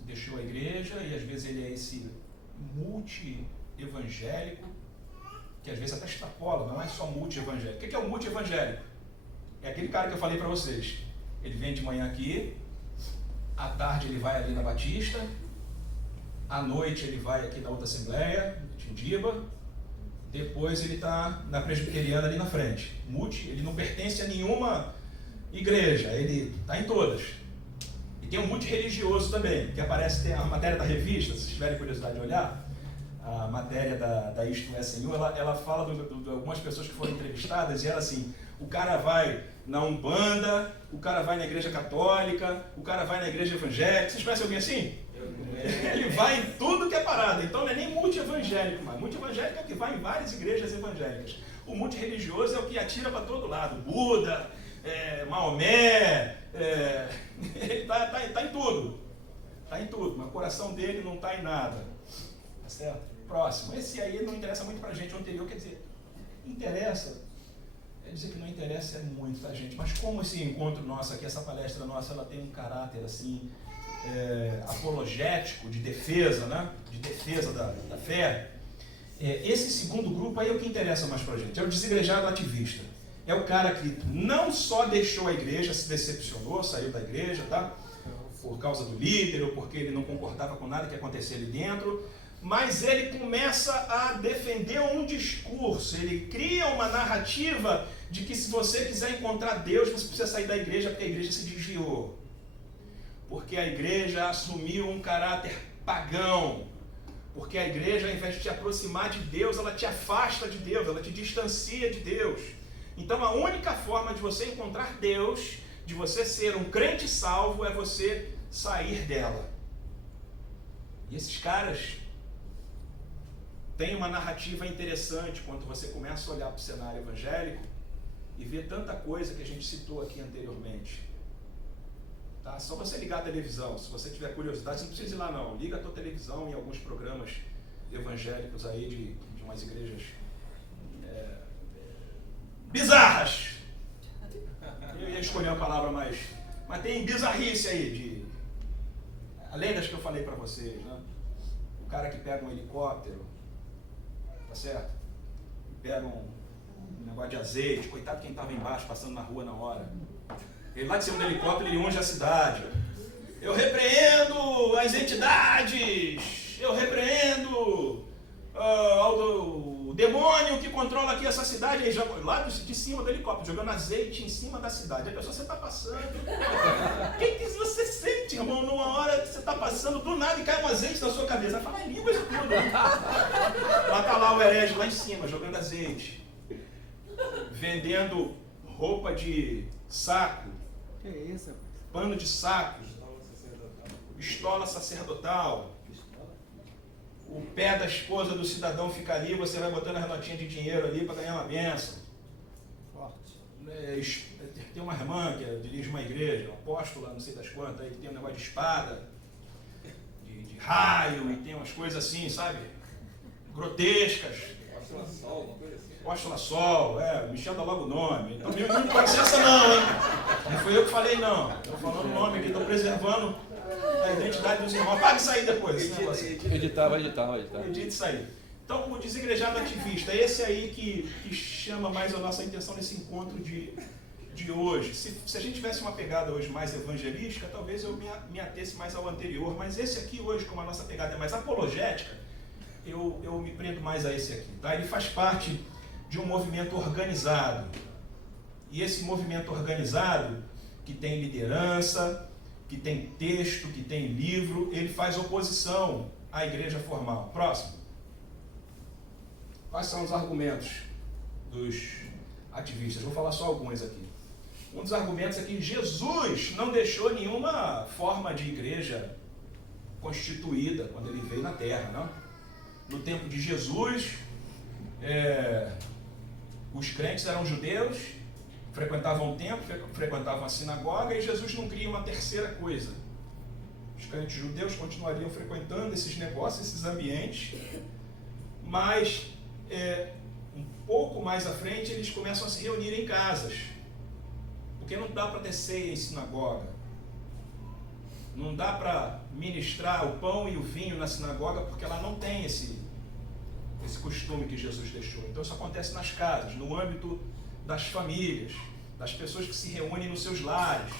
deixou a igreja e às vezes ele é esse multi-evangélico, que às vezes até extrapola, não é só multi-evangélico. O que é o multi-evangélico? É aquele cara que eu falei para vocês. Ele vem de manhã aqui, à tarde ele vai ali na Batista, à noite ele vai aqui na outra Assembleia, Tindiba, depois ele está na Presbiteriana ali na frente. Ele não pertence a nenhuma igreja, ele está em todas. E tem um multi-religioso também, que aparece, tem a matéria da revista, se tiverem curiosidade de olhar, a matéria da Isto é Senhor, ela fala de algumas pessoas que foram entrevistadas, e ela assim, o cara vai na Umbanda, o cara vai na igreja católica, o cara vai na igreja evangélica. Vocês conhecem alguém assim? Ele vai em tudo que é parada. Então não é nem multi-evangélico, mas multi-evangélico é o que vai em várias igrejas evangélicas. O multi-religioso é o que atira para todo lado. Buda, Maomé, ele tá em tudo. Está em tudo, mas o coração dele não está em nada. Tá certo? Próximo. Esse aí não interessa muito para a gente. O anterior, quer dizer, interessa. Quer dizer que não interessa é muito, tá, gente? Mas como esse encontro nosso aqui, essa palestra nossa, ela tem um caráter assim, apologético, de defesa, né? De defesa da fé. Esse segundo grupo aí é o que interessa mais pra gente. É o desigrejado ativista. É o cara que não só deixou a igreja, se decepcionou, saiu da igreja, tá? Por causa do líder, ou porque ele não concordava com nada que acontecia ali dentro, mas ele começa a defender um discurso, ele cria uma narrativa de que se você quiser encontrar Deus, você precisa sair da igreja, porque a igreja se desviou. Porque a igreja assumiu um caráter pagão. Porque a igreja, ao invés de te aproximar de Deus, ela te afasta de Deus, ela te distancia de Deus. Então a única forma de você encontrar Deus, de você ser um crente salvo, é você sair dela. E esses caras têm uma narrativa interessante quando você começa a olhar para o cenário evangélico e ver tanta coisa que a gente citou aqui anteriormente. Tá? Só você ligar a televisão, se você tiver curiosidade, você não precisa ir lá não, liga a tua televisão em alguns programas evangélicos aí de umas igrejas bizarras. Eu ia escolher uma palavra mas tem bizarrice aí, além das que eu falei para vocês, né? O cara que pega um helicóptero, tá certo? Pega um negócio de azeite, coitado quem estava embaixo, passando na rua na hora. Ele lá de cima do helicóptero, ele unge a cidade. Eu repreendo as entidades, eu repreendo o demônio que controla aqui essa cidade. Ele joga lá de cima do helicóptero, jogando azeite em cima da cidade. A pessoa, você está passando. O que você sente, irmão, numa hora que você está passando, do nada e cai um azeite na sua cabeça? Vai falar em línguas e tudo. Lá está lá o herege lá em cima, jogando azeite. Vendendo roupa de saco. Que isso? Pano de saco. Pistola sacerdotal. O pé da esposa do cidadão fica ali, você vai botando as notinhas de dinheiro ali para ganhar uma bênção. Forte. Tem uma irmã que dirige uma igreja, uma apóstola, não sei das quantas, aí que tem um negócio de espada, de raio e tem umas coisas assim, sabe? Grotescas. Apóstolo Sol, uma coisa assim. Apóstolo Sol, Michel dá logo o nome. Então, não com licença não, hein? Não fui eu que falei não. Estou falando o nome aqui, estou preservando a identidade dos irmãos. Apaga isso aí depois. Esse negócio aí. Editar, vai editar. Edita isso aí. Então, o desigrejado ativista, esse aí que chama mais a nossa intenção nesse encontro de hoje. Se a gente tivesse uma pegada hoje mais evangelística, talvez eu me atesse mais ao anterior, mas esse aqui hoje, como a nossa pegada é mais apologética, eu me prendo mais a esse aqui. Tá? Ele faz parte de um movimento organizado. E esse movimento organizado, que tem liderança, que tem texto, que tem livro, ele faz oposição à igreja formal. Próximo. Quais são os argumentos dos ativistas? Vou falar só alguns aqui. Um dos argumentos é que Jesus não deixou nenhuma forma de igreja constituída quando ele veio na Terra, não? No tempo de Jesus, os crentes eram judeus, frequentavam o templo, frequentavam a sinagoga, e Jesus não cria uma terceira coisa. Os crentes judeus continuariam frequentando esses negócios, esses ambientes, mas um pouco mais à frente eles começam a se reunir em casas, porque não dá para ter ceia em sinagoga, não dá para ministrar o pão e o vinho na sinagoga, porque ela não tem esse costume que Jesus deixou. Então isso acontece nas casas, no âmbito das famílias, das pessoas que se reúnem nos seus lares.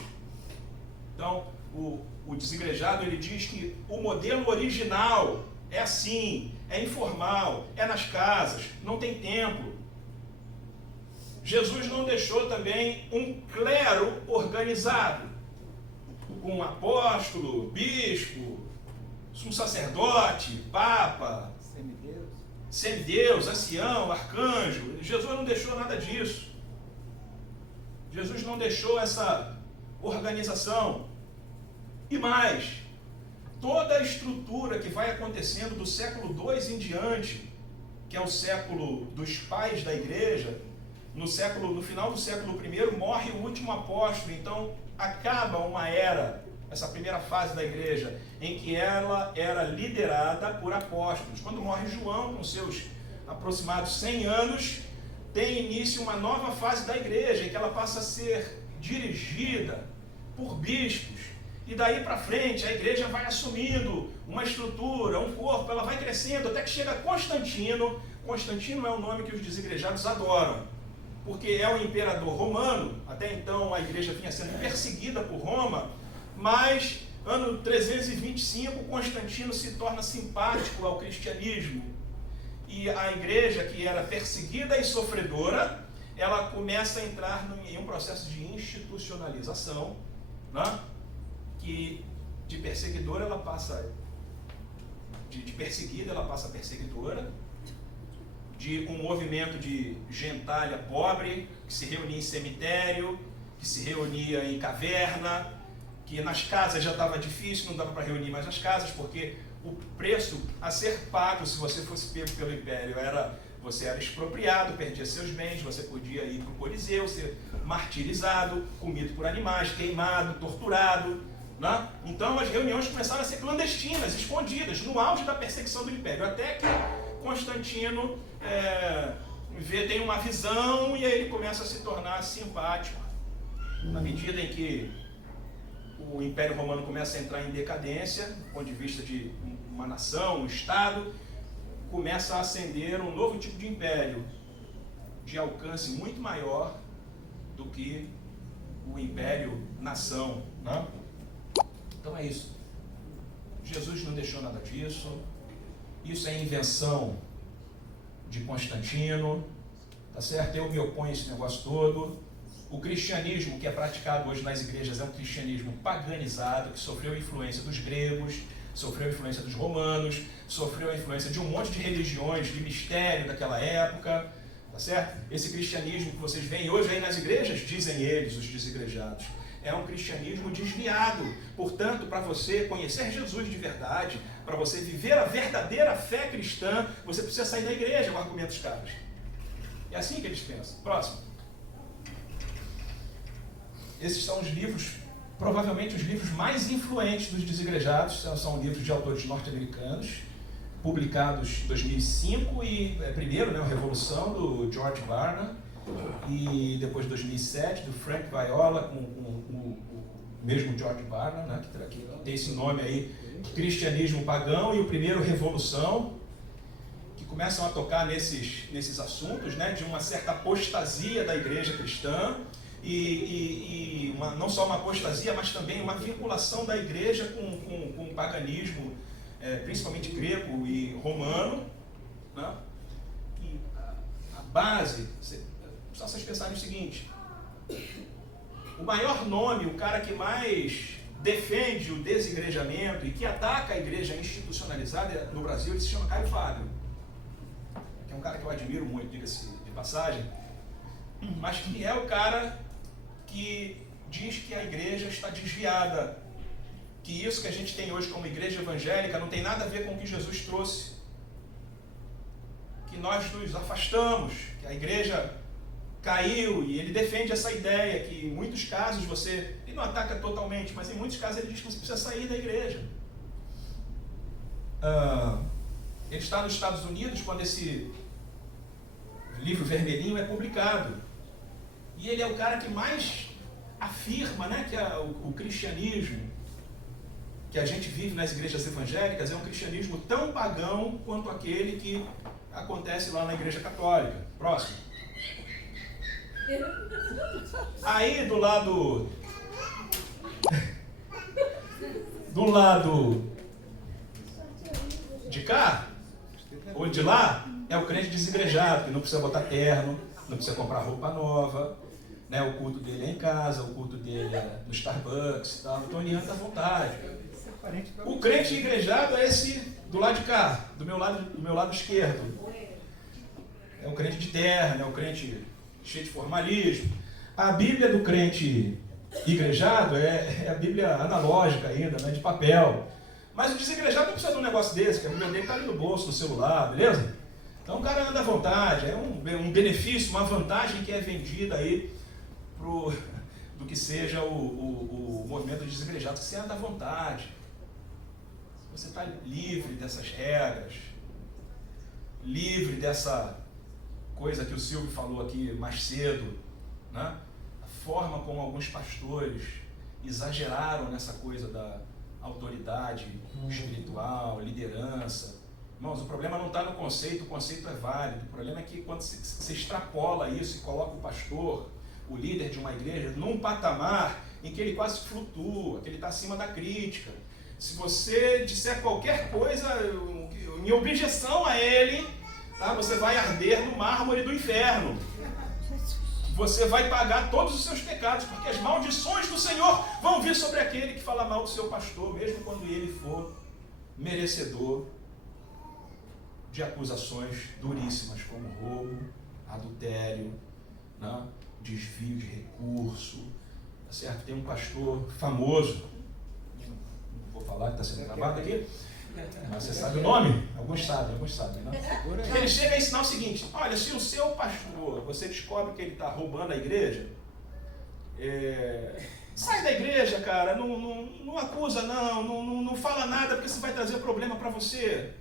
Então o desigrejado, ele diz que o modelo original é assim, é informal, é nas casas, não tem templo. Jesus não deixou também um clero organizado, com um apóstolo, bispo, sumo sacerdote, papa, semideus, ancião, arcanjo. Jesus não deixou nada disso. Jesus não deixou essa organização. E mais, toda a estrutura que vai acontecendo do século II em diante, que é o século dos pais da igreja, no final do século I morre o último apóstolo, então acaba uma era, essa primeira fase da igreja, em que ela era liderada por apóstolos. Quando morre João, com seus aproximados 100 anos, tem início uma nova fase da igreja, em que ela passa a ser dirigida por bispos. E daí para frente a igreja vai assumindo uma estrutura, um corpo, ela vai crescendo até que chega Constantino. Constantino é o nome que os desigrejados adoram, porque é o imperador romano. Até então a igreja vinha sendo perseguida por Roma, mas ano 325 Constantino se torna simpático ao cristianismo. E a igreja, que era perseguida e sofredora, ela começa a entrar em um processo de institucionalização, né? Que de perseguidora ela passa de perseguida, ela passa a perseguidora, de um movimento de gentalha pobre, que se reunia em cemitério, que se reunia em caverna, que nas casas já estava difícil, não dava para reunir mais nas casas, porque o preço a ser pago, se você fosse pego pelo império, você era expropriado, perdia seus bens, você podia ir para o Coliseu, ser martirizado, comido por animais, queimado, torturado. Né? Então as reuniões começaram a ser clandestinas, escondidas, no auge da perseguição do império, até que Constantino tem uma visão e aí ele começa a se tornar simpático. Na medida em que o Império Romano começa a entrar em decadência, do ponto de vista de uma nação, um Estado, começa a ascender um novo tipo de império, de alcance muito maior do que o Império-nação. Né? Então é isso. Jesus não deixou nada disso. Isso é invenção de Constantino, tá certo? Eu me oponho a esse negócio todo. O cristianismo que é praticado hoje nas igrejas é um cristianismo paganizado, que sofreu a influência dos gregos, sofreu a influência dos romanos, sofreu a influência de um monte de religiões de mistério daquela época, tá certo? Esse cristianismo que vocês veem hoje aí nas igrejas, dizem eles, os desigrejados, é um cristianismo desviado. Portanto, para você conhecer Jesus de verdade, para você viver a verdadeira fé cristã, você precisa sair da igreja, com argumentos caros. É assim que eles pensam. Próximo. Esses são os livros provavelmente os livros mais influentes dos desigrejados são livros de autores norte-americanos, publicados em 2005 e primeiro, né, a Revolução, do George Barna, e depois 2007, do Frank Viola, com o mesmo George Barna, né, que tem esse nome aí, Cristianismo Pagão, e o primeiro Revolução, que começam a tocar nesses assuntos, né, de uma certa apostasia da igreja cristã, e não só uma apostasia, mas também uma vinculação da igreja com o paganismo, principalmente grego e romano, né? E a base, só vocês pensarem o seguinte: o maior nome, o cara que mais defende o desigrejamento e que ataca a igreja institucionalizada no Brasil, ele se chama Caio Fábio, que é um cara que eu admiro muito, diga-se de passagem, mas que é o cara que diz que a igreja está desviada, que isso que a gente tem hoje como igreja evangélica não tem nada a ver com o que Jesus trouxe, que nós nos afastamos, que a igreja caiu, e ele defende essa ideia que em muitos casos ele não ataca totalmente, mas em muitos casos ele diz que você precisa sair da igreja. Ele está nos Estados Unidos quando esse livro vermelhinho é publicado, e ele é o cara que mais afirma, né, que o cristianismo que a gente vive nas igrejas evangélicas é um cristianismo tão pagão quanto aquele que acontece lá na igreja católica. Próximo. Aí do lado de cá, ou de lá, é o crente desigrejado, que não precisa botar terno, não precisa comprar roupa nova, né? O culto dele é em casa, o culto dele é no Starbucks e tal, então ele anda à vontade. O crente igrejado é esse do lado de cá, do meu lado esquerdo. É o crente de terno, é o crente cheio de formalismo. A Bíblia do crente igrejado é a Bíblia analógica ainda, né, de papel. Mas o desigrejado não precisa de um negócio desse, que a Bíblia dele está ali no bolso, no celular, beleza? Então o cara anda à vontade, é um benefício, uma vantagem que é vendida aí do que seja o movimento desigrejado, que você anda à vontade. Você está livre dessas regras, livre dessa coisa que o Silvio falou aqui mais cedo, né? A forma como alguns pastores exageraram nessa coisa da autoridade espiritual, liderança. Irmãos, o problema não está no conceito, o conceito é válido. O problema é que quando você extrapola isso e coloca o pastor, o líder de uma igreja, num patamar em que ele quase flutua, que ele está acima da crítica. Se você disser qualquer coisa em objeção a ele, tá, você vai arder no mármore do inferno. Você vai pagar todos os seus pecados, porque as maldições do Senhor vão vir sobre aquele que fala mal do seu pastor, mesmo quando ele for merecedor de acusações duríssimas, como roubo, adultério, né, desvio de recurso. Tá certo? Tem um pastor famoso, não vou falar que está sendo gravado aqui, mas você sabe o nome? Alguns sabem, né? Ele chega a ensinar o seguinte: olha, se o seu pastor, você descobre que ele está roubando a igreja, sai da igreja, cara, não acusa não fala nada, porque isso vai trazer problema para você,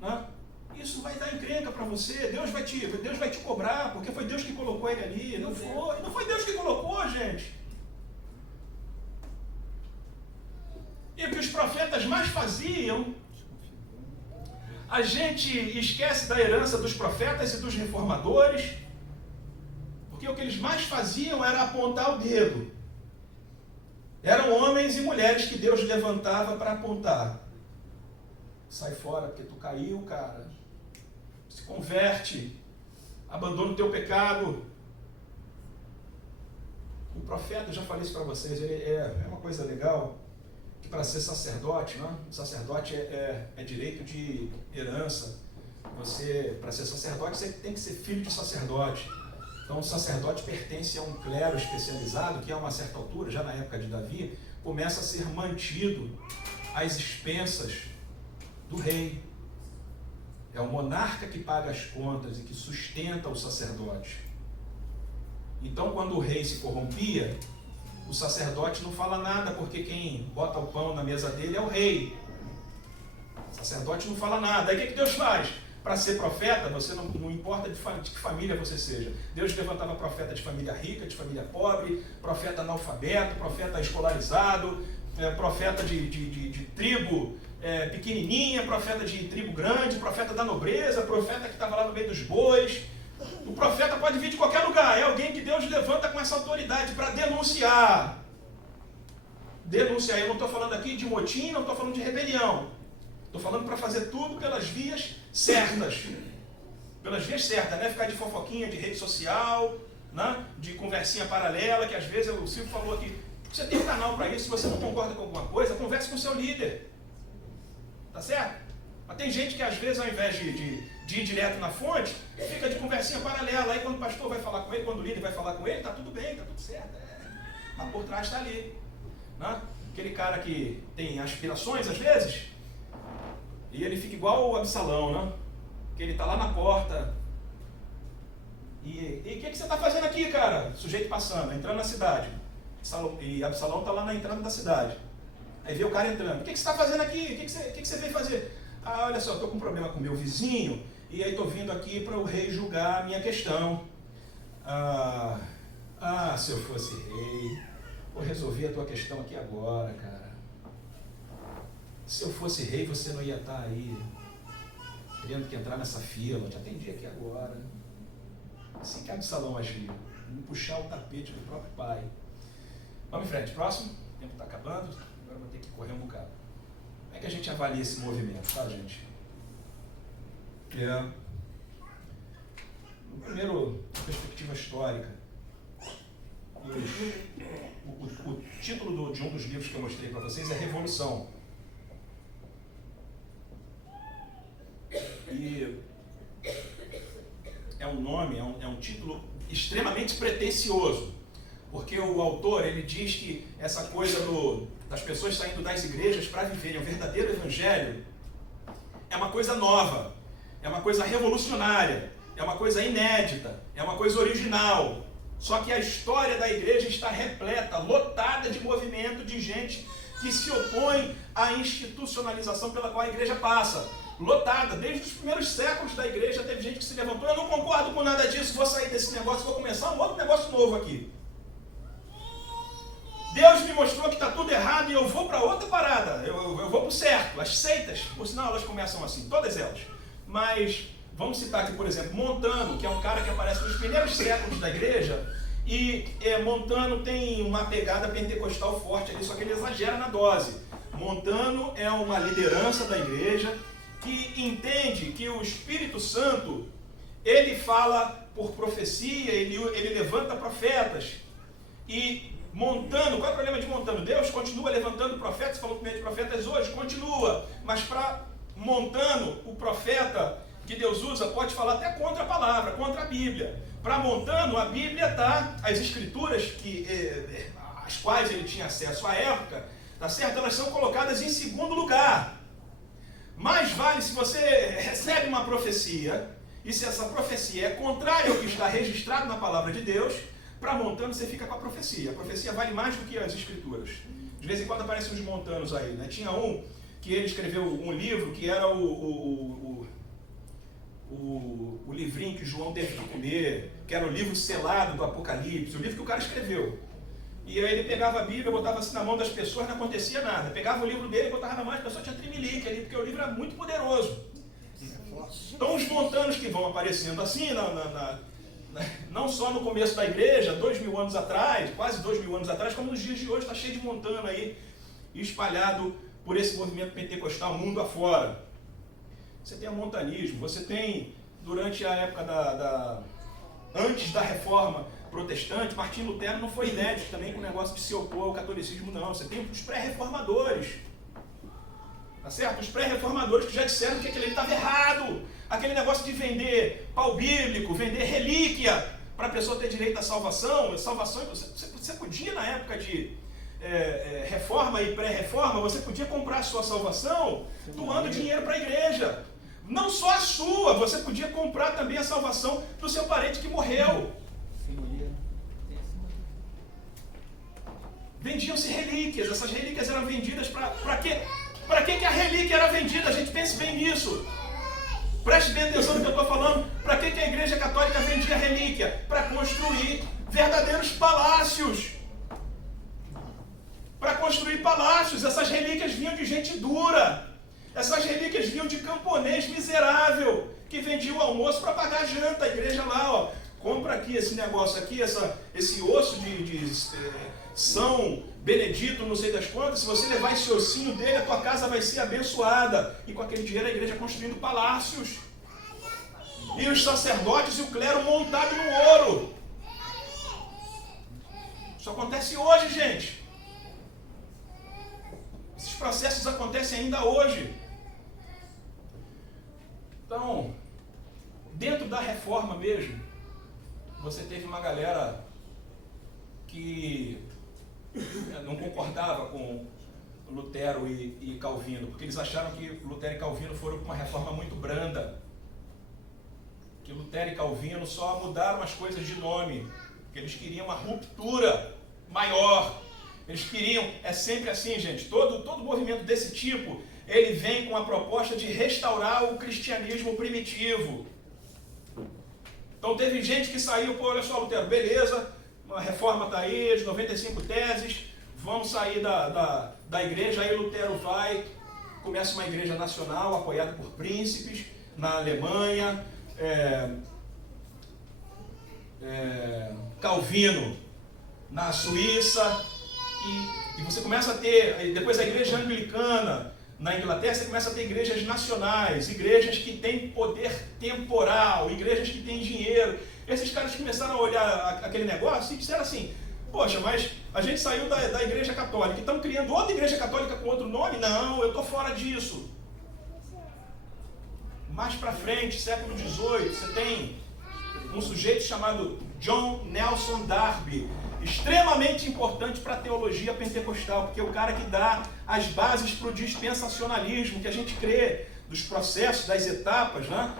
né? Isso vai dar encrenca para você, Deus vai te cobrar, porque foi Deus que colocou ele ali, não foi Deus que colocou, gente. E o que os profetas mais faziam, a gente esquece da herança dos profetas e dos reformadores, porque o que eles mais faziam era apontar o dedo. Eram homens e mulheres que Deus levantava para apontar. Sai fora porque tu caiu, cara. Se converte, abandona o teu pecado. O profeta, eu já falei isso para vocês, ele é uma coisa legal, que para ser sacerdote, né? O sacerdote é direito de herança. Para ser sacerdote, você tem que ser filho de sacerdote. Então o sacerdote pertence a um clero especializado, que a uma certa altura, já na época de Davi, começa a ser mantido às expensas do rei. É o monarca que paga as contas e que sustenta o sacerdote. Então, quando o rei se corrompia, O sacerdote não fala nada, porque quem bota o pão na mesa dele é o rei. O sacerdote não fala nada. Aí o que Deus faz? Para ser profeta, você não importa de que família você seja. Deus levantava profeta de família rica, de família pobre, profeta analfabeto, profeta escolarizado, profeta de tribo pequenininha, profeta de tribo grande, profeta da nobreza, profeta que estava lá no meio dos bois. O profeta pode vir de qualquer lugar. É alguém que Deus levanta com essa autoridade para denunciar. Denunciar. Eu não estou falando aqui de motim, não estou falando de rebelião. Estou falando para fazer tudo pelas vias certas. Pelas vias certas, né? Ficar de fofoquinha, de rede social, né? De conversinha paralela, que às vezes o Silvio falou aqui. Você tem um canal para isso. Se você não concorda com alguma coisa, converse com o seu líder. Tá certo? Mas tem gente que às vezes, ao invés de ir direto na fonte, fica de conversinha paralela. Aí quando o pastor vai falar com ele, quando o líder vai falar com ele, tá tudo bem, tá tudo certo. Mas por trás está ali. Né? Aquele cara que tem aspirações às vezes, e ele fica igual o Absalão, né? Que ele está lá na porta. E o que você está fazendo aqui, cara? Sujeito passando, entrando na cidade. E Absalão está lá na entrada da cidade. Aí vê o cara entrando. O que você está fazendo aqui? O que você veio fazer? Ah, olha só, estou com um problema com o meu vizinho, e aí estou vindo aqui para o rei julgar a minha questão. Se eu fosse rei, vou resolver a tua questão aqui agora, cara. Se eu fosse rei, você não ia estar aí, tendo que entrar nessa fila, eu te atendi aqui agora. Assim que Absalão agiu, me puxar o tapete do próprio pai. Vamos em frente, próximo, o tempo está acabando, agora vou ter que correr um bocado. Como é que a gente avalia esse movimento, tá, gente? No primeiro, perspectiva histórica, o título de um dos livros que eu mostrei para vocês é Revolução. E é um nome, é um título extremamente pretensioso, porque o autor ele diz que essa coisa das pessoas saindo das igrejas para viverem o verdadeiro evangelho é uma coisa nova, é uma coisa revolucionária, é uma coisa inédita, é uma coisa original. Só que a história da igreja está repleta, lotada de movimento de gente que se opõe à institucionalização pela qual a igreja passa. Lotada, desde os primeiros séculos da igreja teve gente que se levantou, eu não concordo com nada disso, vou sair desse negócio, vou começar um outro negócio novo aqui. Deus me mostrou que está tudo errado e eu vou para outra parada, eu vou para o certo. As seitas, por sinal, elas começam assim, todas elas. Mas vamos citar aqui, por exemplo, Montano, que é um cara que aparece nos primeiros séculos da igreja, e Montano tem uma pegada pentecostal forte ali, só que ele exagera na dose. Montano é uma liderança da igreja que entende que o Espírito Santo, ele fala por profecia, ele levanta profetas. E Montano, qual é o problema de Montano? Deus continua levantando profetas, falou por meio de profetas hoje, continua. Mas para Montano, o profeta que Deus usa pode falar até contra a palavra, contra a Bíblia. Para Montano, a Bíblia está, as escrituras às quais ele tinha acesso à época, tá certo? Elas são colocadas em segundo lugar. Mais vale se você recebe uma profecia, e se essa profecia é contrária ao que está registrado na palavra de Deus, para Montano você fica com a profecia. A profecia vale mais do que as escrituras. De vez em quando aparecem uns montanos aí, né? Tinha um que ele escreveu um livro que era o livrinho que João teve que comer, que era o livro selado do Apocalipse, o livro que o cara escreveu. E aí ele pegava a Bíblia, botava assim na mão das pessoas, não acontecia nada. Pegava o livro dele, botava na mão, as pessoas tinham tremelique ali, porque o livro era muito poderoso. Então os montanos que vão aparecendo assim, não só no começo da igreja, 2000 anos atrás, quase 2000 anos atrás, como nos dias de hoje, está cheio de montano aí, espalhado por esse movimento pentecostal mundo afora. Você tem o montanismo, você tem, durante a época antes da reforma protestante, Martinho Lutero não foi inédito também com o negócio de se opor ao catolicismo, não. Você tem os pré-reformadores, tá certo? Os pré-reformadores que já disseram que aquele estava errado, aquele negócio de vender pau bíblico, vender relíquia para a pessoa ter direito à salvação. Você podia, na época de reforma e pré-reforma, você podia comprar a sua salvação doando dinheiro para a igreja. Não só a sua, você podia comprar também a salvação do seu parente que morreu. vendiam-se relíquias. Essas relíquias eram vendidas para quê? Para que a relíquia era vendida? A gente pense bem nisso. Preste bem atenção no que eu estou falando. Para que a Igreja Católica vendia relíquia? Para construir verdadeiros palácios. Para construir palácios. Essas relíquias vinham de gente dura. Essas relíquias vinham de camponês miserável, que vendia o almoço para pagar a janta. A igreja lá, ó, compra aqui esse negócio aqui, esse osso de São Benedito, não sei das quantas. Se você levar esse ossinho dele, a tua casa vai ser abençoada. E com aquele dinheiro a igreja construindo palácios. E os sacerdotes e o clero montado no ouro. Isso acontece hoje, gente. Esses processos acontecem ainda hoje. Então, dentro da reforma mesmo, você teve uma galera que não concordava com Lutero e Calvino, porque eles acharam que Lutero e Calvino foram com uma reforma muito branda, que Lutero e Calvino só mudaram as coisas de nome, que eles queriam uma ruptura maior. Eles queriam, é sempre assim, gente, todo movimento desse tipo, ele vem com a proposta de restaurar o cristianismo primitivo. Então teve gente que saiu, pô, olha só, Lutero, beleza, uma reforma está aí, de 95 teses, vamos sair da igreja. Aí Lutero vai, começa uma igreja nacional, apoiada por príncipes, na Alemanha, Calvino na Suíça, e você começa a ter, depois a igreja anglicana na Inglaterra, você começa a ter igrejas nacionais, igrejas que têm poder temporal, igrejas que têm dinheiro. Esses caras começaram a olhar aquele negócio e disseram assim, poxa, mas a gente saiu da igreja católica, e estão criando outra igreja católica com outro nome? Não, eu estou fora disso. Mais para frente, século XVIII, você tem um sujeito chamado John Nelson Darby, extremamente importante para a teologia pentecostal, porque é o cara que dá as bases para o dispensacionalismo, que a gente crê, dos processos, das etapas, né?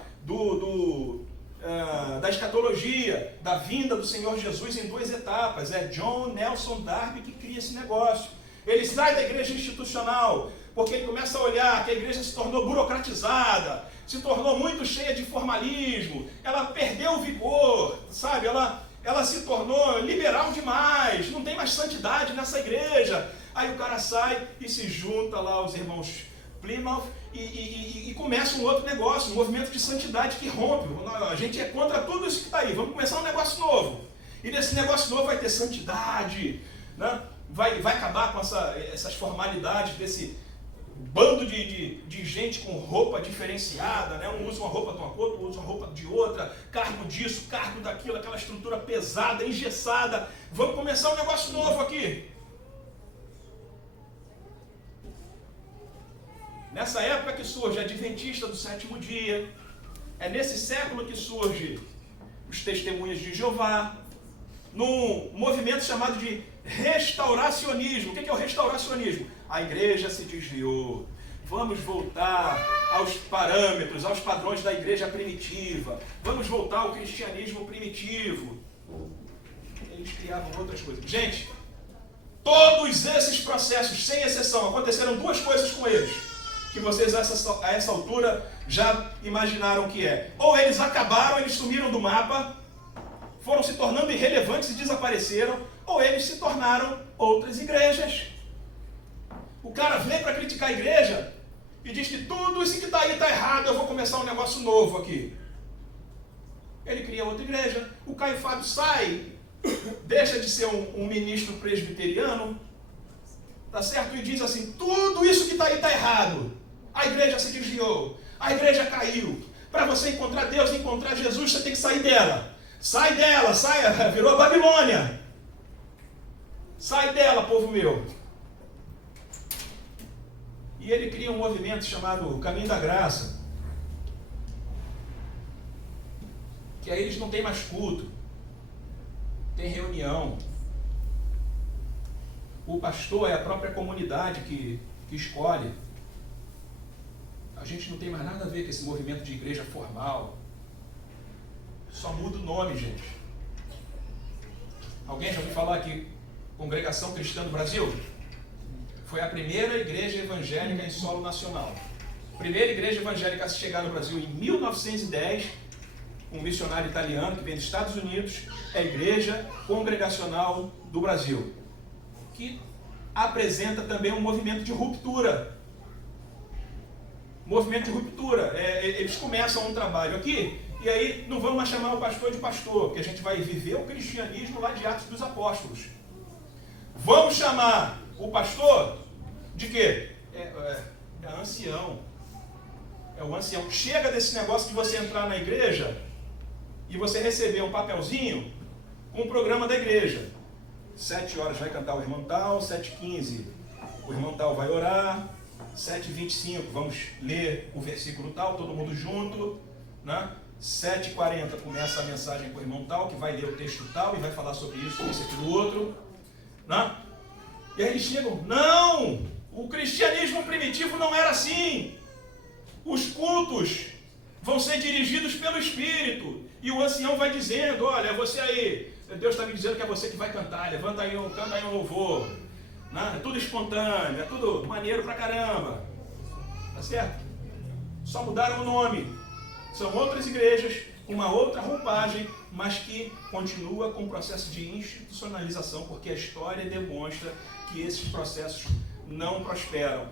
Da escatologia, da vinda do Senhor Jesus em 2 etapas. É John Nelson Darby que cria esse negócio. Ele sai da igreja institucional, porque ele começa a olhar que a igreja se tornou burocratizada, se tornou muito cheia de formalismo, ela perdeu o vigor, sabe? Ela se tornou liberal demais, não tem mais santidade nessa igreja. Aí o cara sai e se junta lá aos irmãos Plymouth e começa um outro negócio, um movimento de santidade que rompe. A gente é contra tudo isso que está aí, vamos começar um negócio novo. E nesse negócio novo vai ter santidade, né? Vai acabar com essas formalidades desse bando de gente com roupa diferenciada, né? Um usa uma roupa de uma cor, outro usa uma roupa de outra, cargo disso, cargo daquilo, aquela estrutura pesada, engessada. Vamos começar um negócio novo aqui. Nessa época que surge a Adventista do Sétimo Dia, é nesse século que surge os Testemunhas de Jeová, num movimento chamado de restauracionismo. O que é o restauracionismo? A igreja se desviou. Vamos voltar aos parâmetros, aos padrões da igreja primitiva. Vamos voltar ao cristianismo primitivo. Eles criavam outras coisas. Gente, todos esses processos, sem exceção, aconteceram 2 coisas com eles, que vocês a essa altura já imaginaram que é. Ou eles acabaram, eles sumiram do mapa, foram se tornando irrelevantes e desapareceram, ou eles se tornaram outras igrejas. O cara vem para criticar a igreja e diz que tudo isso que está aí está errado, eu vou começar um negócio novo aqui. Ele cria outra igreja. O Caio Fábio sai, deixa de ser um ministro presbiteriano, tá certo? E diz assim, tudo isso que está aí está errado. A igreja se desviou, a igreja caiu. Para você encontrar Deus, encontrar Jesus, você tem que sair dela. Sai dela, sai, virou Babilônia. Sai dela, povo meu. E ele cria um movimento chamado Caminho da Graça, que aí eles não têm mais culto, tem reunião. O pastor é a própria comunidade que escolhe. A gente não tem mais nada a ver com esse movimento de igreja formal. Só muda o nome, gente. Alguém já ouviu falar que Congregação Cristã do Brasil? Foi a primeira igreja evangélica em solo nacional. Primeira igreja evangélica a chegar no Brasil em 1910, um missionário italiano que vem dos Estados Unidos, é a Igreja Congregacional do Brasil, que apresenta também um movimento de ruptura. Movimento de ruptura. Eles começam um trabalho aqui, e aí não vamos mais chamar o pastor de pastor, porque a gente vai viver o cristianismo lá de Atos dos Apóstolos. Vamos chamar o pastor de quê? É ancião. É o ancião. Chega desse negócio de você entrar na igreja e você receber um papelzinho com o programa da igreja. 7 horas vai cantar o irmão tal, 7h15 o irmão tal vai orar, 7h25 vamos ler o versículo tal, todo mundo junto, né? 7h40 começa a mensagem com o irmão tal, que vai ler o texto tal e vai falar sobre isso, isso, aquilo, outro, né? E aí eles chegam, não, o cristianismo primitivo não era assim. Os cultos vão ser dirigidos pelo Espírito. E o ancião vai dizendo, olha, você aí, Deus está me dizendo que é você que vai cantar, levanta aí, canta aí um louvor. Né? É tudo espontâneo, é tudo maneiro pra caramba. Tá certo? Só mudaram o nome. São outras igrejas, uma outra roupagem, mas que continua com o processo de institucionalização, porque a história demonstra que esses processos não prosperam.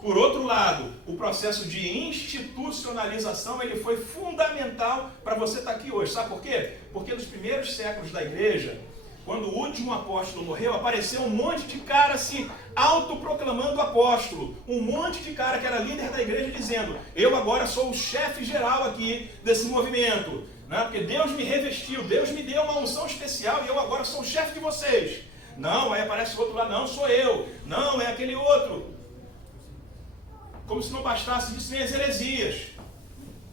Por outro lado, o processo de institucionalização ele foi fundamental para você estar aqui hoje. Sabe por quê? Porque nos primeiros séculos da igreja, quando o último apóstolo morreu, apareceu um monte de cara se autoproclamando apóstolo. Um monte de cara que era líder da igreja dizendo, eu agora sou o chefe geral aqui desse movimento. Né? Porque Deus me revestiu, Deus me deu uma unção especial e eu agora sou o chefe de vocês. Não, aí aparece o outro lá, não, sou eu. Não, é aquele outro. Como se não bastasse isso, nem as heresias.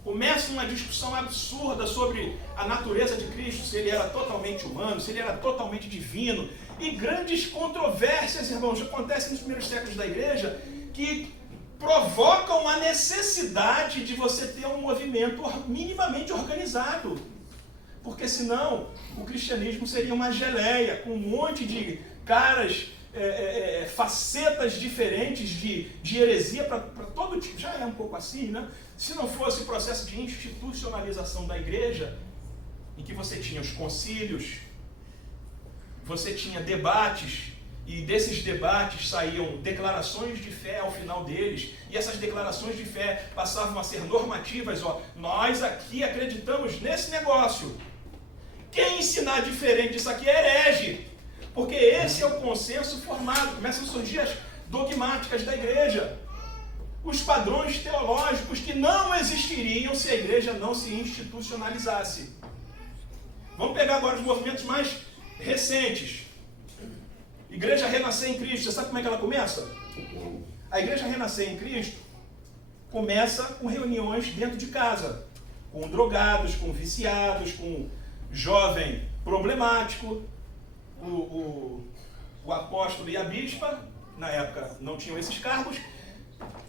Começa uma discussão absurda sobre a natureza de Cristo, se ele era totalmente humano, se ele era totalmente divino. E grandes controvérsias, irmãos, acontecem nos primeiros séculos da igreja, que provocam a necessidade de você ter um movimento minimamente organizado. Porque senão o cristianismo seria uma geleia, com um monte de caras... facetas diferentes de heresia para todo tipo, já é um pouco assim, né? Se não fosse o processo de institucionalização da igreja, em que você tinha os concílios, você tinha debates, e desses debates saíam declarações de fé ao final deles, e essas declarações de fé passavam a ser normativas, ó, nós aqui acreditamos nesse negócio. Quem ensinar diferente disso aqui é herege. Porque esse é o consenso formado, começam a surgir as dogmáticas da igreja, os padrões teológicos que não existiriam se a igreja não se institucionalizasse. Vamos pegar agora os movimentos mais recentes. Igreja Renascer em Cristo, você sabe como é que ela começa? A Igreja Renascer em Cristo começa com reuniões dentro de casa, com drogados, com viciados, com jovem problemático. O apóstolo e a bispa, na época não tinham esses cargos,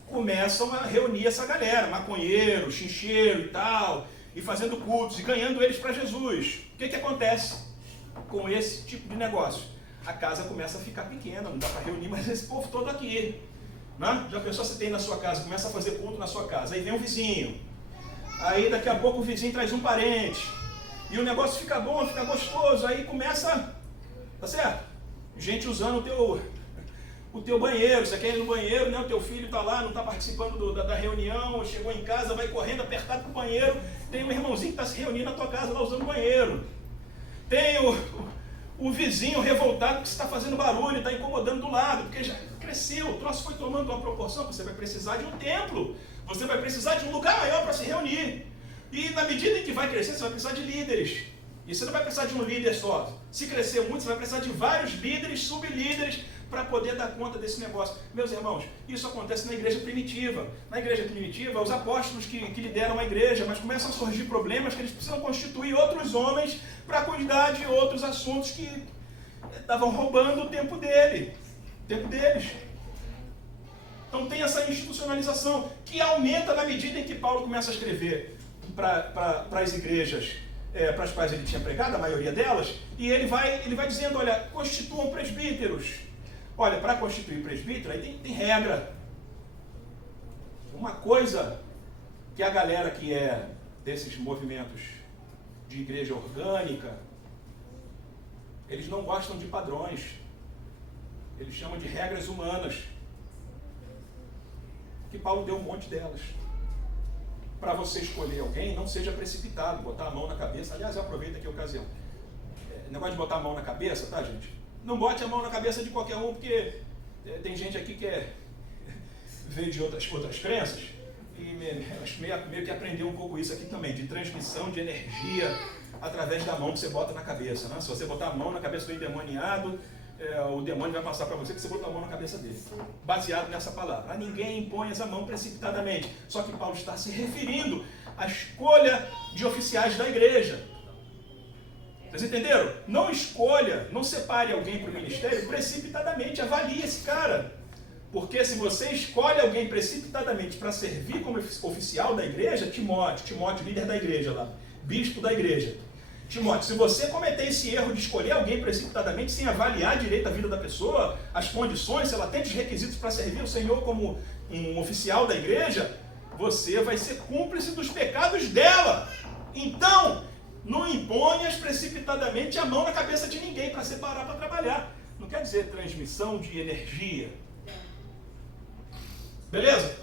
começam a reunir essa galera, maconheiro, chincheiro e tal, e fazendo cultos, e ganhando eles para Jesus. O que acontece com esse tipo de negócio? A casa começa a ficar pequena, não dá para reunir mais esse povo todo aqui. Né? Já pensou, você tem na sua casa, começa a fazer culto na sua casa, aí vem um vizinho, aí daqui a pouco o vizinho traz um parente, e o negócio fica bom, fica gostoso, aí começa... Tá certo? Gente usando o teu banheiro, você quer ir no banheiro, né? O teu filho está lá, não está participando da reunião, chegou em casa, vai correndo apertado para o banheiro, tem um irmãozinho que está se reunindo na tua casa lá usando o banheiro. Tem o vizinho revoltado que está fazendo barulho, está incomodando do lado, porque já cresceu, o troço foi tomando uma proporção, você vai precisar de um templo, você vai precisar de um lugar maior para se reunir. E na medida em que vai crescer, você vai precisar de líderes. E você não vai precisar de um líder só. Se crescer muito, você vai precisar de vários líderes, sublíderes, para poder dar conta desse negócio. Meus irmãos, isso acontece na igreja primitiva. Na igreja primitiva, os apóstolos que lideram a igreja, mas começam a surgir problemas que eles precisam constituir outros homens para cuidar de outros assuntos que estavam roubando o tempo deles. Então tem essa institucionalização que aumenta na medida em que Paulo começa a escrever para as igrejas para as quais ele tinha pregado, a maioria delas, e ele vai dizendo, olha, constituam presbíteros. Olha, para constituir presbítero, aí tem regra. Uma coisa que a galera que é desses movimentos de igreja orgânica, eles não gostam de padrões. Eles chamam de regras humanas. Que Paulo deu um monte delas. Para você escolher alguém, não seja precipitado, botar a mão na cabeça. Aliás, aproveita aqui a ocasião. Negócio de botar a mão na cabeça, tá, gente? Não bote a mão na cabeça de qualquer um, porque tem gente aqui que veio de outras crenças e meio que aprendeu um pouco isso aqui também, de transmissão de energia através da mão que você bota na cabeça, né? Se você botar a mão na cabeça do endemoniado, o demônio vai passar para você que você botou a mão na cabeça dele. Baseado nessa palavra. A ninguém impõe essa mão precipitadamente. Só que Paulo está se referindo à escolha de oficiais da igreja. Vocês entenderam? Não escolha, não separe alguém para o ministério precipitadamente. Avalie esse cara. Porque se você escolhe alguém precipitadamente para servir como oficial da igreja, Timóteo, líder da igreja lá, bispo da igreja. Timóteo, se você cometer esse erro de escolher alguém precipitadamente, sem avaliar direito a vida da pessoa, as condições, se ela tem os requisitos para servir o Senhor como um oficial da igreja, você vai ser cúmplice dos pecados dela. Então, não imponhas precipitadamente a mão na cabeça de ninguém para separar para trabalhar. Não quer dizer transmissão de energia. Beleza?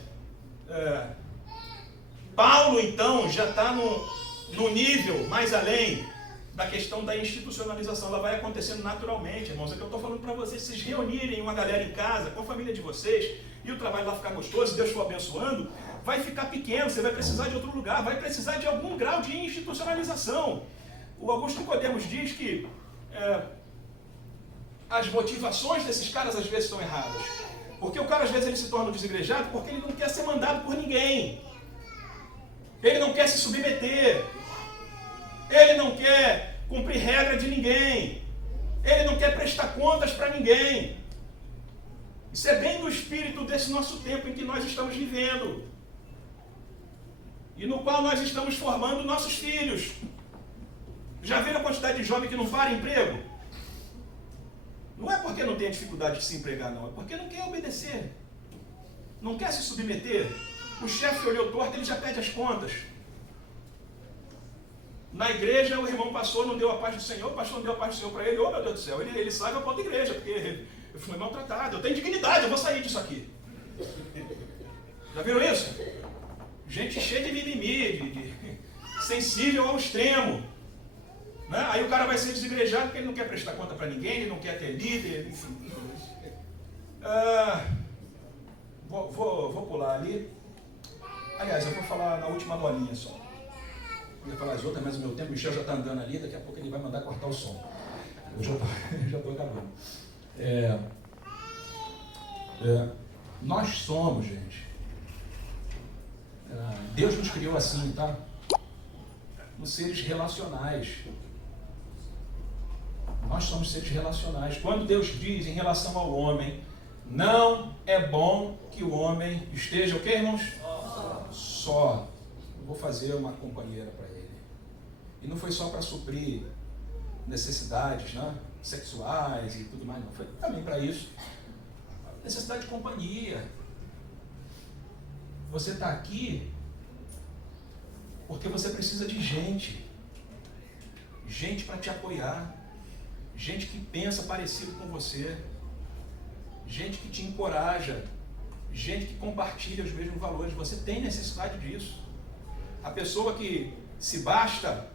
Paulo, então, já está no nível mais além da questão da institucionalização. Ela vai acontecendo naturalmente, irmãos. É que eu estou falando para vocês reunirem uma galera em casa, com a família de vocês, e o trabalho lá ficar gostoso, se Deus for abençoando, vai ficar pequeno, você vai precisar de outro lugar, vai precisar de algum grau de institucionalização. O Augusto Nicodemos diz que as motivações desses caras às vezes estão erradas. Porque o cara às vezes ele se torna um desigrejado porque ele não quer ser mandado por ninguém. Ele não quer se submeter. Ele não quer cumprir regra de ninguém. Ele não quer prestar contas para ninguém. Isso é bem do espírito desse nosso tempo em que nós estamos vivendo. E no qual nós estamos formando nossos filhos. Já viram a quantidade de jovem que não para emprego? Não é porque não tem dificuldade de se empregar, não. É porque não quer obedecer. Não quer se submeter. O chefe olhou torto, ele já pede as contas. Na igreja, o irmão passou, não deu a paz do Senhor, o pastor não deu a paz do Senhor para ele. Oh, meu Deus do céu, ele sai da porta da igreja, porque eu fui maltratado. Eu tenho dignidade, eu vou sair disso aqui. Já viram isso? Gente cheia de mimimi, sensível ao extremo. Né? Aí o cara vai ser desigrejado porque ele não quer prestar conta para ninguém, ele não quer ter líder, enfim. Vou pular ali. Aliás, eu vou falar na última bolinha só. Eu ia falar as outras, mas o meu tempo, o Michel já está andando ali, daqui a pouco ele vai mandar cortar o som. Eu já estou acabando. Nós somos, gente. Deus nos criou assim, tá? Nos seres relacionais. Nós somos seres relacionais. Quando Deus diz em relação ao homem, não é bom que o homem esteja o quê, irmãos? Só. Eu vou fazer uma companheira para ele. E não foi só para suprir necessidades, né, sexuais e tudo mais, não. Foi também para isso. Necessidade de companhia. Você está aqui porque você precisa de gente. Gente para te apoiar. Gente que pensa parecido com você. Gente que te encoraja. Gente que compartilha os mesmos valores. Você tem necessidade disso. A pessoa que se basta,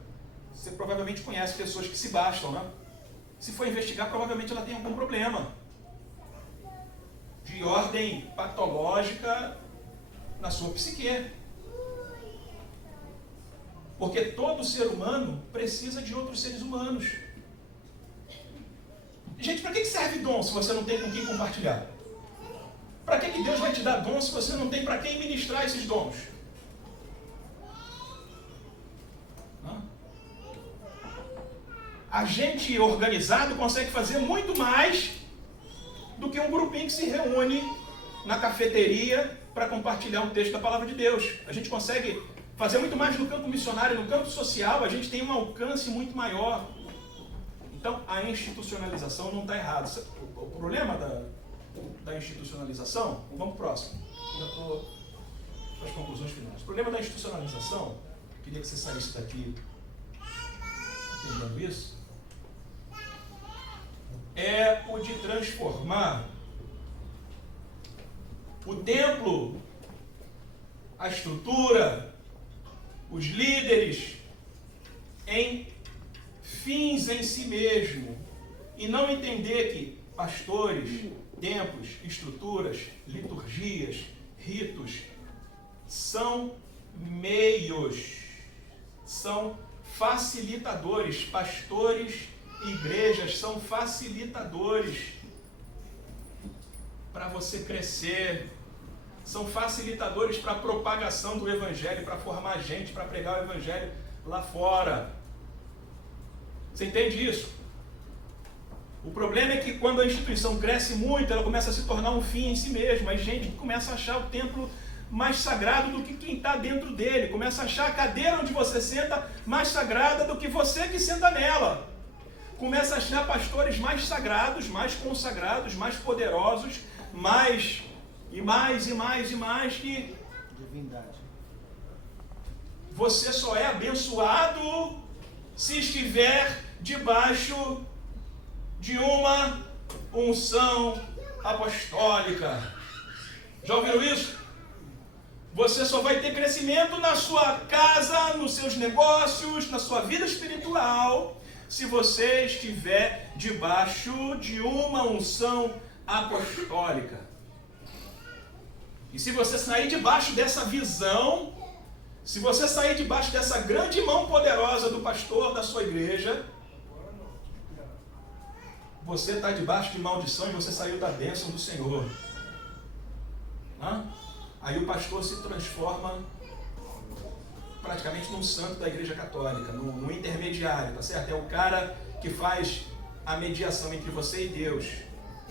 você provavelmente conhece pessoas que se bastam, né? Se for investigar, provavelmente ela tem algum problema de ordem patológica na sua psique. Porque todo ser humano precisa de outros seres humanos. Gente, para que serve dom se você não tem com quem compartilhar? Para que Deus vai te dar dom se você não tem para quem ministrar esses dons? A gente organizado consegue fazer muito mais do que um grupinho que se reúne na cafeteria para compartilhar um texto da palavra de Deus. A gente consegue fazer muito mais no campo missionário, no campo social, a gente tem um alcance muito maior. Então, a institucionalização não está errada. O problema da institucionalização, vamos pro próximo. Já estou com as conclusões finais. O problema da institucionalização, queria que você saísse daqui entendendo isso, é o de transformar o templo, a estrutura, os líderes em fins em si mesmo, e não entender que pastores, templos, estruturas, liturgias, ritos são meios, são facilitadores. Pastores e igrejas são facilitadores para você crescer, são facilitadores para a propagação do Evangelho, para formar gente, para pregar o Evangelho lá fora. Você entende isso? O problema é que quando a instituição cresce muito, ela começa a se tornar um fim em si mesma. Aí gente começa a achar o templo mais sagrado do que quem está dentro dele. Começa a achar a cadeira onde você senta mais sagrada do que você que senta nela. Começa a achar pastores mais sagrados, mais consagrados, mais poderosos, mais que divindade. Você só é abençoado se estiver debaixo de uma unção apostólica. Já ouviram isso? Você só vai ter crescimento na sua casa, nos seus negócios, na sua vida espiritual, se você estiver debaixo de uma unção apostólica. E se você sair debaixo dessa visão, se você sair debaixo dessa grande mão poderosa do pastor da sua igreja, você está debaixo de maldição e você saiu da bênção do Senhor. Aí o pastor se transforma praticamente num santo da igreja católica, num intermediário, tá certo? É o cara que faz a mediação entre você e Deus.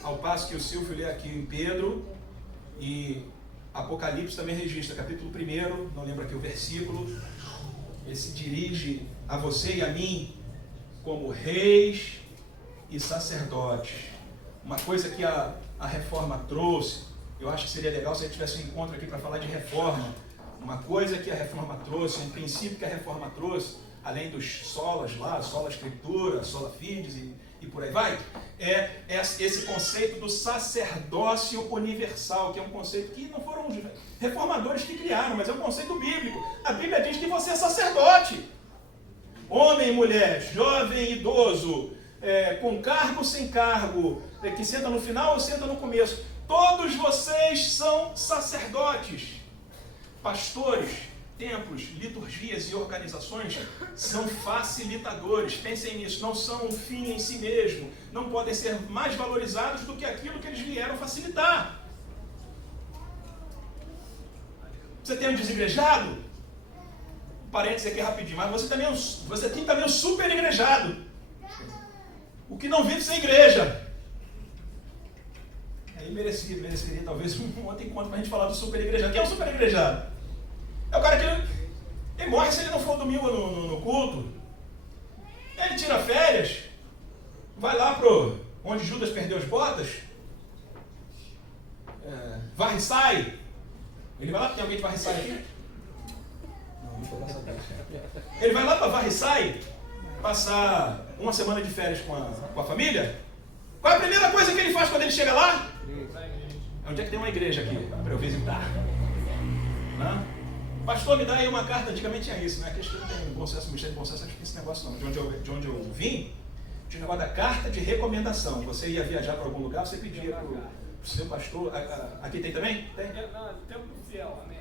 Ao passo que o Silvio lê aqui em Pedro, e Apocalipse também registra, capítulo 1, não lembro aqui o versículo, ele se dirige a você e a mim como reis e sacerdotes. Uma coisa que a reforma trouxe, eu acho que seria legal se a gente tivesse um encontro aqui para falar de reforma. Uma coisa que a reforma trouxe, um princípio que a reforma trouxe, além dos solas lá, sola escritura, sola fides e por aí vai, é esse conceito do sacerdócio universal, que é um conceito que não foram os reformadores que criaram, mas é um conceito bíblico. A Bíblia diz que você é sacerdote. Homem e mulher, jovem e idoso, com cargo, sem cargo, que senta no final ou senta no começo. Todos vocês são sacerdotes. Pastores, templos, liturgias e organizações são facilitadores. Pensem nisso, não são um fim em si mesmo. Não podem ser mais valorizados do que aquilo que eles vieram facilitar. Você tem um desigrejado? Parênteses aqui rapidinho, mas você tem também um super igrejado. O que não vive sem igreja. Aí mereceria talvez um outro encontro para a gente falar do super igrejado. Quem é o super igrejado? É o cara que ele morre se ele não for domingo no culto. Ele tira férias, vai lá onde Judas perdeu as botas, varre e sai. Ele vai lá, tem alguém que varre e sai aqui? Ele vai lá para varre e sai, passar uma semana de férias com a família. Qual é a primeira coisa que ele faz quando ele chega lá? Onde é que tem uma igreja aqui para eu visitar? Pastor, me dá aí uma carta. Antigamente tinha isso, né? Que acho que não tem bom senso, Ministério de Bom Senso, acho que tem esse negócio não. De onde eu vim, tinha o negócio da carta de recomendação. Você ia viajar para algum lugar, você pedia para o seu pastor. Aqui tem também? Tem? Não, tempo fiel, amém.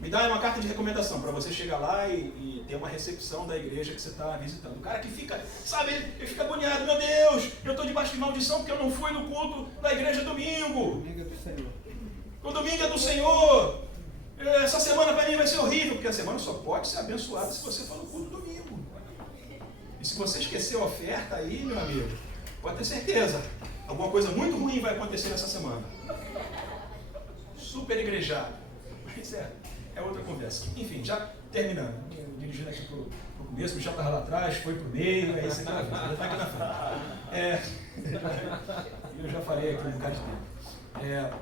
Me dá uma carta de recomendação para você chegar lá e ter uma recepção da igreja que você está visitando. O cara que fica, sabe, ele fica agoniado. Meu Deus, eu estou debaixo de maldição porque eu não fui no culto da igreja domingo. Domingo é do Senhor. O domingo é do Senhor. Essa semana para mim vai ser horrível, porque a semana só pode ser abençoada se você for no culto domingo. E se você esquecer a oferta aí, meu amigo, pode ter certeza, alguma coisa muito ruim vai acontecer nessa semana. Super igrejado. Mas é outra conversa. Enfim, já terminando, dirigindo aqui pro começo, o Michel estava lá atrás, foi pro meio, aí você já está aqui na frente. Eu já falei aqui um bocado de tempo.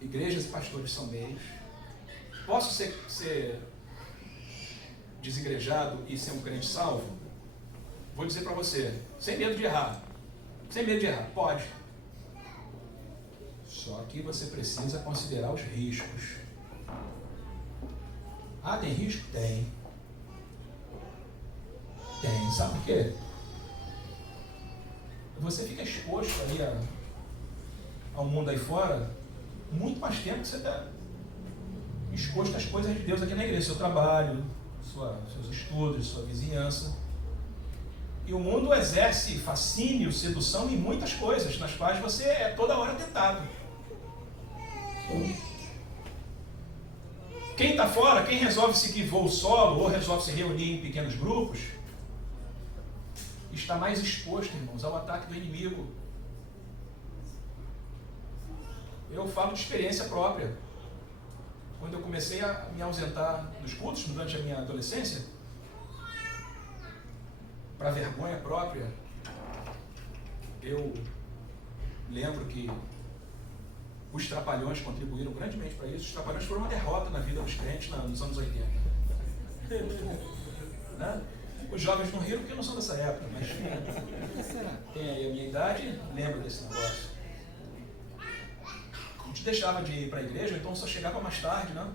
Igrejas e pastores são meios. Posso ser desigrejado e ser um crente salvo? Vou dizer para você, sem medo de errar. Sem medo de errar, pode. Só que você precisa considerar os riscos. Ah, tem risco? Tem. Tem. Sabe por quê? Você fica exposto aí ao mundo aí fora muito mais tempo que você está exposto às coisas de Deus aqui na igreja. Seu trabalho, seus estudos, sua vizinhança. E o mundo exerce fascínio, sedução em muitas coisas, nas quais você é toda hora tentado. Quem está fora, quem resolve seguir voo solo ou resolve se reunir em pequenos grupos, está mais exposto, irmãos, ao ataque do inimigo. Eu falo de experiência própria. Quando eu comecei a me ausentar dos cultos durante a minha adolescência, para vergonha própria, eu lembro que os Trapalhões contribuíram grandemente para isso. Os Trapalhões foram uma derrota na vida dos crentes nos anos 80. Né? Os jovens não riram porque não são dessa época, mas tem aí a minha idade, lembro desse negócio. A gente deixava de ir para a igreja, então só chegava mais tarde, né?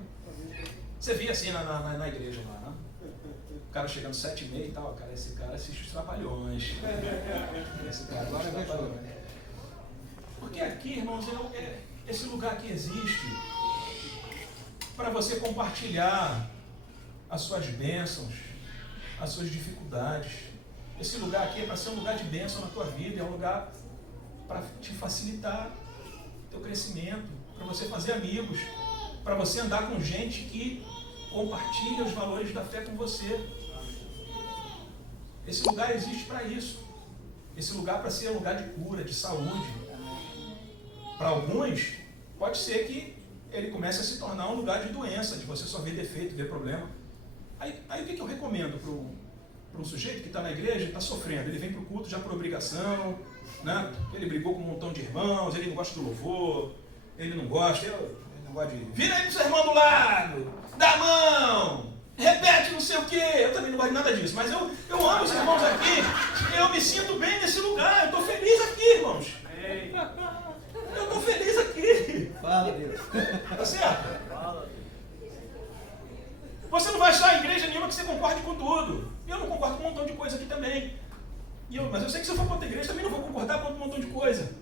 Você via assim na igreja lá, né? O cara chegando 7h30 e tal, cara, esse cara assiste os Trapalhões. Esse cara gosta dos Trapalhões. Porque aqui, irmãos, esse lugar aqui existe para você compartilhar as suas bênçãos, as suas dificuldades. Esse lugar aqui é para ser um lugar de bênção na tua vida, é um lugar para te facilitar o teu crescimento, para você fazer amigos, para você andar com gente que compartilha os valores da fé com você. Esse lugar existe para isso. Esse lugar para ser um lugar de cura, de saúde. Para alguns, pode ser que ele comece a se tornar um lugar de doença, de você só ver defeito, ver problema. Aí o que eu recomendo para um sujeito que está na igreja e está sofrendo? Ele vem para o culto já por obrigação, né? Ele brigou com um montão de irmãos, ele não gosta do louvor, ele não gosta de... Vira aí pro seu irmão do lado, dá a mão, repete não sei o quê. Eu também não gosto de nada disso, mas eu amo os irmãos aqui, eu me sinto bem nesse lugar, eu estou feliz aqui, irmãos. Eu estou feliz aqui. Fala, Deus. Tá certo? Você não vai achar igreja nenhuma que você concorde com tudo. Eu não concordo com um montão de coisa aqui também. Mas eu sei que se eu for para outra igreja, também não vou concordar com um montão de coisa.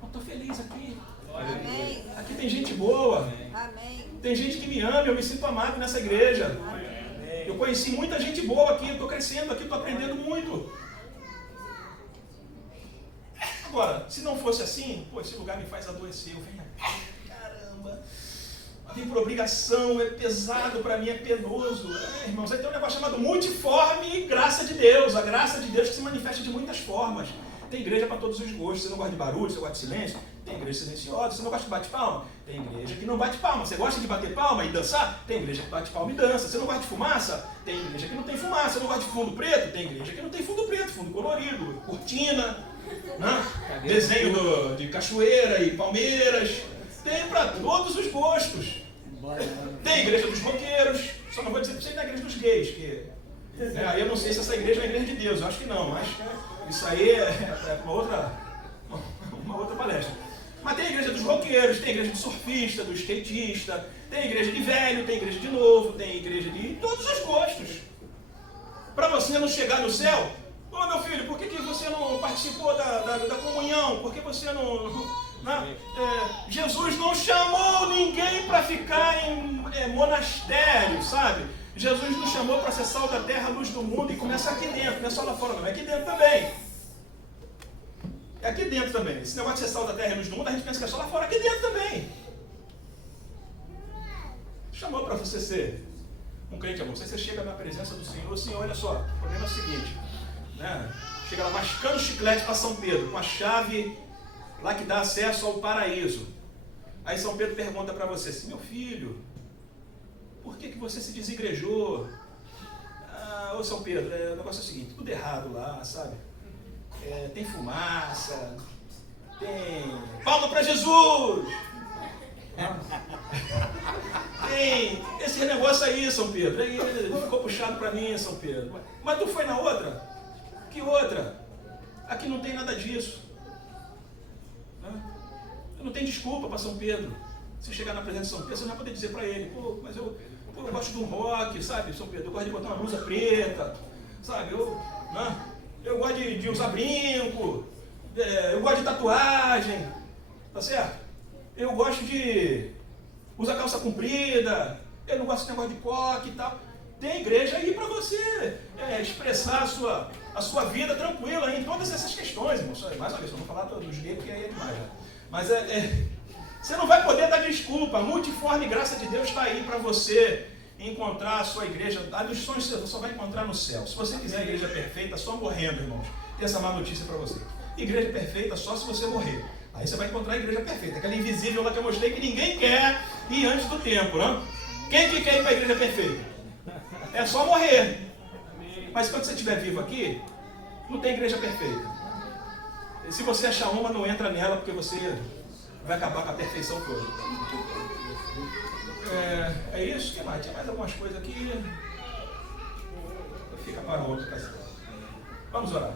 Eu estou feliz aqui. Amém. Aqui tem gente boa. Amém. Tem gente que me ama, eu me sinto amado nessa igreja. Amém. Eu conheci muita gente boa aqui, eu estou crescendo aqui, estou aprendendo muito. Agora, se não fosse assim, esse lugar me faz adoecer. Eu venho aqui, caramba, vim por obrigação, é pesado para mim, é penoso. Irmãos, aí tem um negócio chamado multiforme graça de Deus. A graça de Deus que se manifesta de muitas formas. Tem igreja para todos os gostos. Você não gosta de barulho, você gosta de silêncio? Tem igreja silenciosa. Você não gosta de bate-palma? Tem igreja que não bate palma. Você gosta de bater palma e dançar? Tem igreja que bate palma e dança. Você não gosta de fumaça? Tem igreja que não tem fumaça. Você não gosta de fundo preto? Tem igreja que não tem fundo preto, fundo colorido, cortina, né? Desenho de cachoeira e palmeiras. Tem para todos os gostos. Tem igreja dos roqueiros. Só não vou dizer para você ir na igreja dos gays, que aí eu não sei se essa igreja é a igreja de Deus. Eu acho que não, mas isso aí é uma outra palestra. Mas tem a igreja dos roqueiros, tem a igreja do surfista, do skatista, tem a igreja de velho, tem a igreja de novo, tem a igreja de todos os gostos. Para você não chegar no céu, meu filho, por que você não participou da comunhão? Por que você não Jesus não chamou ninguém para ficar em monastério, sabe? Jesus nos chamou para ser sal da terra, luz do mundo, e começa aqui dentro, não é só lá fora não, é aqui dentro também. É aqui dentro também. Esse negócio de ser sal da terra e luz do mundo, a gente pensa que é só lá fora, aqui dentro também. Chamou para você ser um crente, amor. Você chega na presença do Senhor, Senhor, olha só, o problema é o seguinte, né? Chega lá mascando chiclete para São Pedro, com a chave lá que dá acesso ao paraíso. Aí São Pedro pergunta para você assim, meu filho, por que você se desigrejou? Ô São Pedro, o negócio é o seguinte, tudo errado lá, sabe? Tem fumaça, tem palma para Jesus! Tem esse negócio aí, São Pedro. Aí ficou puxado para mim, São Pedro. Mas tu foi na outra? Que outra? Aqui não tem nada disso. Não tem desculpa para São Pedro. Se chegar na presença de São Pedro, você não vai poder dizer para ele, pô, mas eu gosto de um rock, sabe, São Pedro? Eu gosto de botar uma blusa preta, sabe? Eu gosto de usar brinco, eu gosto de tatuagem, tá certo? Eu gosto de usar calça comprida, eu não gosto desse negócio de coque e tal. Tem igreja aí para você expressar a sua vida tranquila em todas essas questões, irmão. Mais uma vez, eu não vou falar dos gregos, que aí é demais, né? Mas você não vai poder dar desculpa. A multiforme graça de Deus está aí para você encontrar a sua igreja. A dos sonhos você só vai encontrar no céu. Se você quiser a igreja perfeita, só morrendo, irmãos. Tem essa má notícia para você. Igreja perfeita só se você morrer. Aí você vai encontrar a igreja perfeita. Aquela invisível lá que eu mostrei que ninguém quer ir antes do tempo, não? Quem que quer ir para a igreja perfeita? É só morrer. Mas quando você estiver vivo aqui, não tem igreja perfeita. E se você achar uma, não entra nela, porque você vai acabar com a perfeição toda. É isso? O que mais? Tinha mais algumas coisas aqui. Fica para o outro. Vamos orar.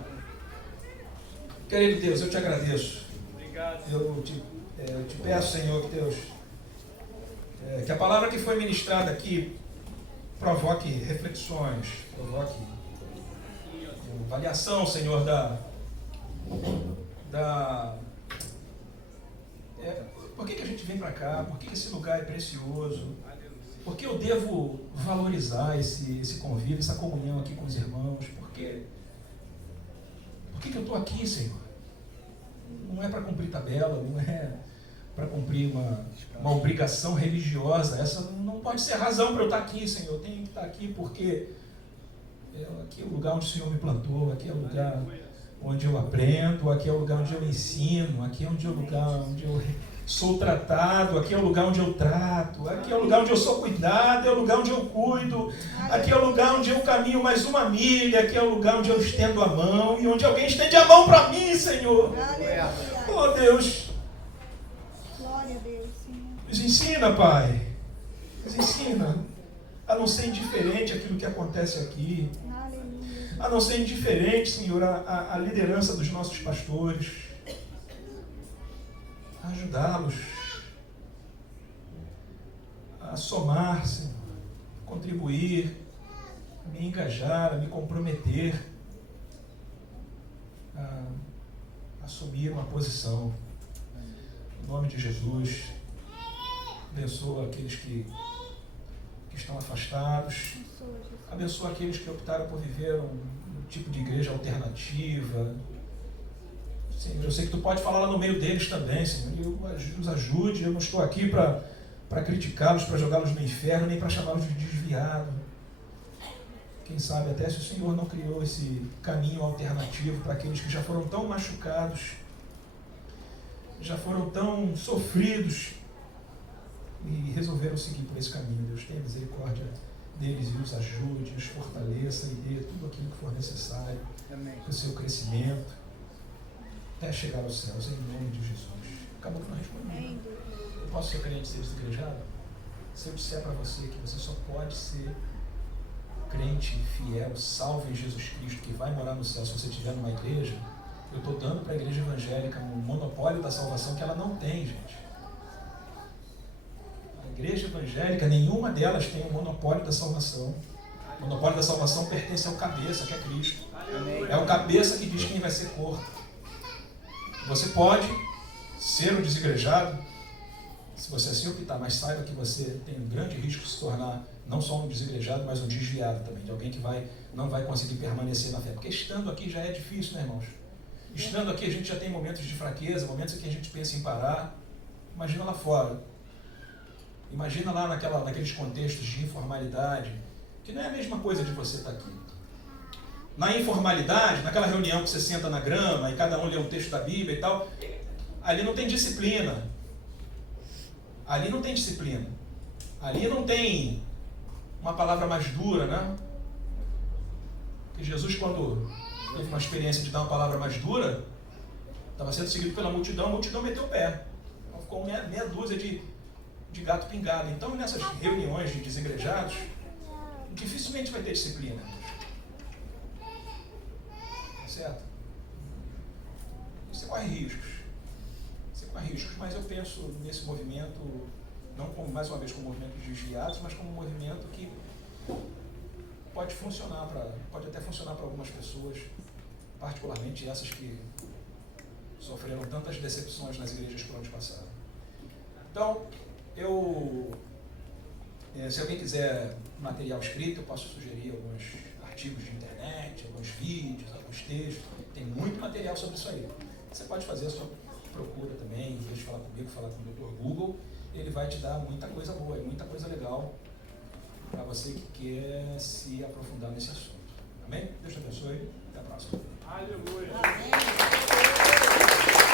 Querido Deus, eu te agradeço. Obrigado. Eu te peço, Senhor, Deus, que a palavra que foi ministrada aqui provoque reflexões, provoque avaliação, Senhor, por que a gente vem para cá? Por que esse lugar é precioso? Por que eu devo valorizar esse convívio, essa comunhão aqui com os irmãos? Por que eu estou aqui, Senhor? Não é para cumprir tabela, não é para cumprir uma obrigação religiosa. Essa não pode ser a razão para eu estar aqui, Senhor. Eu tenho que estar aqui porque aqui é o lugar onde o Senhor me plantou, aqui é o lugar onde eu aprendo, aqui é o lugar onde eu ensino, aqui é o lugar onde eu sou tratado, aqui é o lugar onde eu trato, aqui é o lugar onde eu sou cuidado, é o lugar onde eu cuido, aqui é o lugar onde eu caminho mais uma milha, aqui é o lugar onde eu estendo a mão e onde alguém estende a mão para mim, Senhor. Oh Deus, Glória a Deus, Senhor. nos ensina, Pai, nos ensina a não ser indiferente àquilo que acontece aqui, a não ser indiferente, Senhor, a liderança dos nossos pastores, a ajudá-los, a somar, Senhor, a contribuir, a me engajar, a me comprometer, a assumir uma posição. Em nome de Jesus, abençoa aqueles que estão afastados, abençoa aqueles que optaram por viver um tipo de igreja alternativa. Senhor, eu sei que tu pode falar lá no meio deles também, Senhor, e os ajude. Eu não estou aqui para criticá-los, para jogá-los no inferno, nem para chamá-los de desviado. Quem sabe até se o Senhor não criou esse caminho alternativo para aqueles que já foram tão machucados, já foram tão sofridos e resolveram seguir por esse caminho. Deus, tenha misericórdia deles e os ajude, os fortaleça e dê tudo aquilo que for necessário para o seu crescimento, até chegar aos céus, em nome de Jesus. Acabou que não respondi. Eu posso ser crente e ser desigrejado? Se eu disser para você que você só pode ser crente, fiel, salvo em Jesus Cristo, que vai morar no céu se você estiver numa igreja, eu estou dando para a igreja evangélica um monopólio da salvação que ela não tem, gente. A igreja evangélica, nenhuma delas tem um monopólio da salvação. O monopólio da salvação pertence ao cabeça, que é Cristo. É o cabeça que diz quem vai ser corpo. Você pode ser um desigrejado, se você assim optar, mas saiba que você tem um grande risco de se tornar não só um desigrejado, mas um desviado também, de alguém que não vai conseguir permanecer na fé. Porque estando aqui já é difícil, né, irmãos? Estando aqui a gente já tem momentos de fraqueza, momentos em que a gente pensa em parar. Imagina lá fora. Imagina lá naqueles contextos de informalidade, que não é a mesma coisa de você estar aqui. Na informalidade, naquela reunião que você senta na grama e cada um lê um texto da Bíblia e tal, ali não tem disciplina. Ali não tem disciplina. Ali não tem uma palavra mais dura, né? Porque Jesus, quando teve uma experiência de dar uma palavra mais dura, estava sendo seguido pela multidão, a multidão meteu o pé. Então ficou meia dúzia de gato pingado. Então, nessas reuniões de desigrejados, dificilmente vai ter disciplina. Certo? Você corre riscos. Você corre riscos, mas eu penso nesse movimento, não como, mais uma vez, como movimento de desviados, mas como um movimento que pode funcionar pode até funcionar para algumas pessoas, particularmente essas que sofreram tantas decepções nas igrejas por onde passaram. Então, se alguém quiser material escrito, eu posso sugerir alguns artigos de internet, alguns vídeos, alguns textos. Tem muito material sobre isso aí. Você pode fazer a sua procura também, em vez de falar comigo, falar com o Dr. Google. Ele vai te dar muita coisa boa, muita coisa legal para você que quer se aprofundar nesse assunto. Amém? Deus te abençoe. Até a próxima. Aleluia. Amém.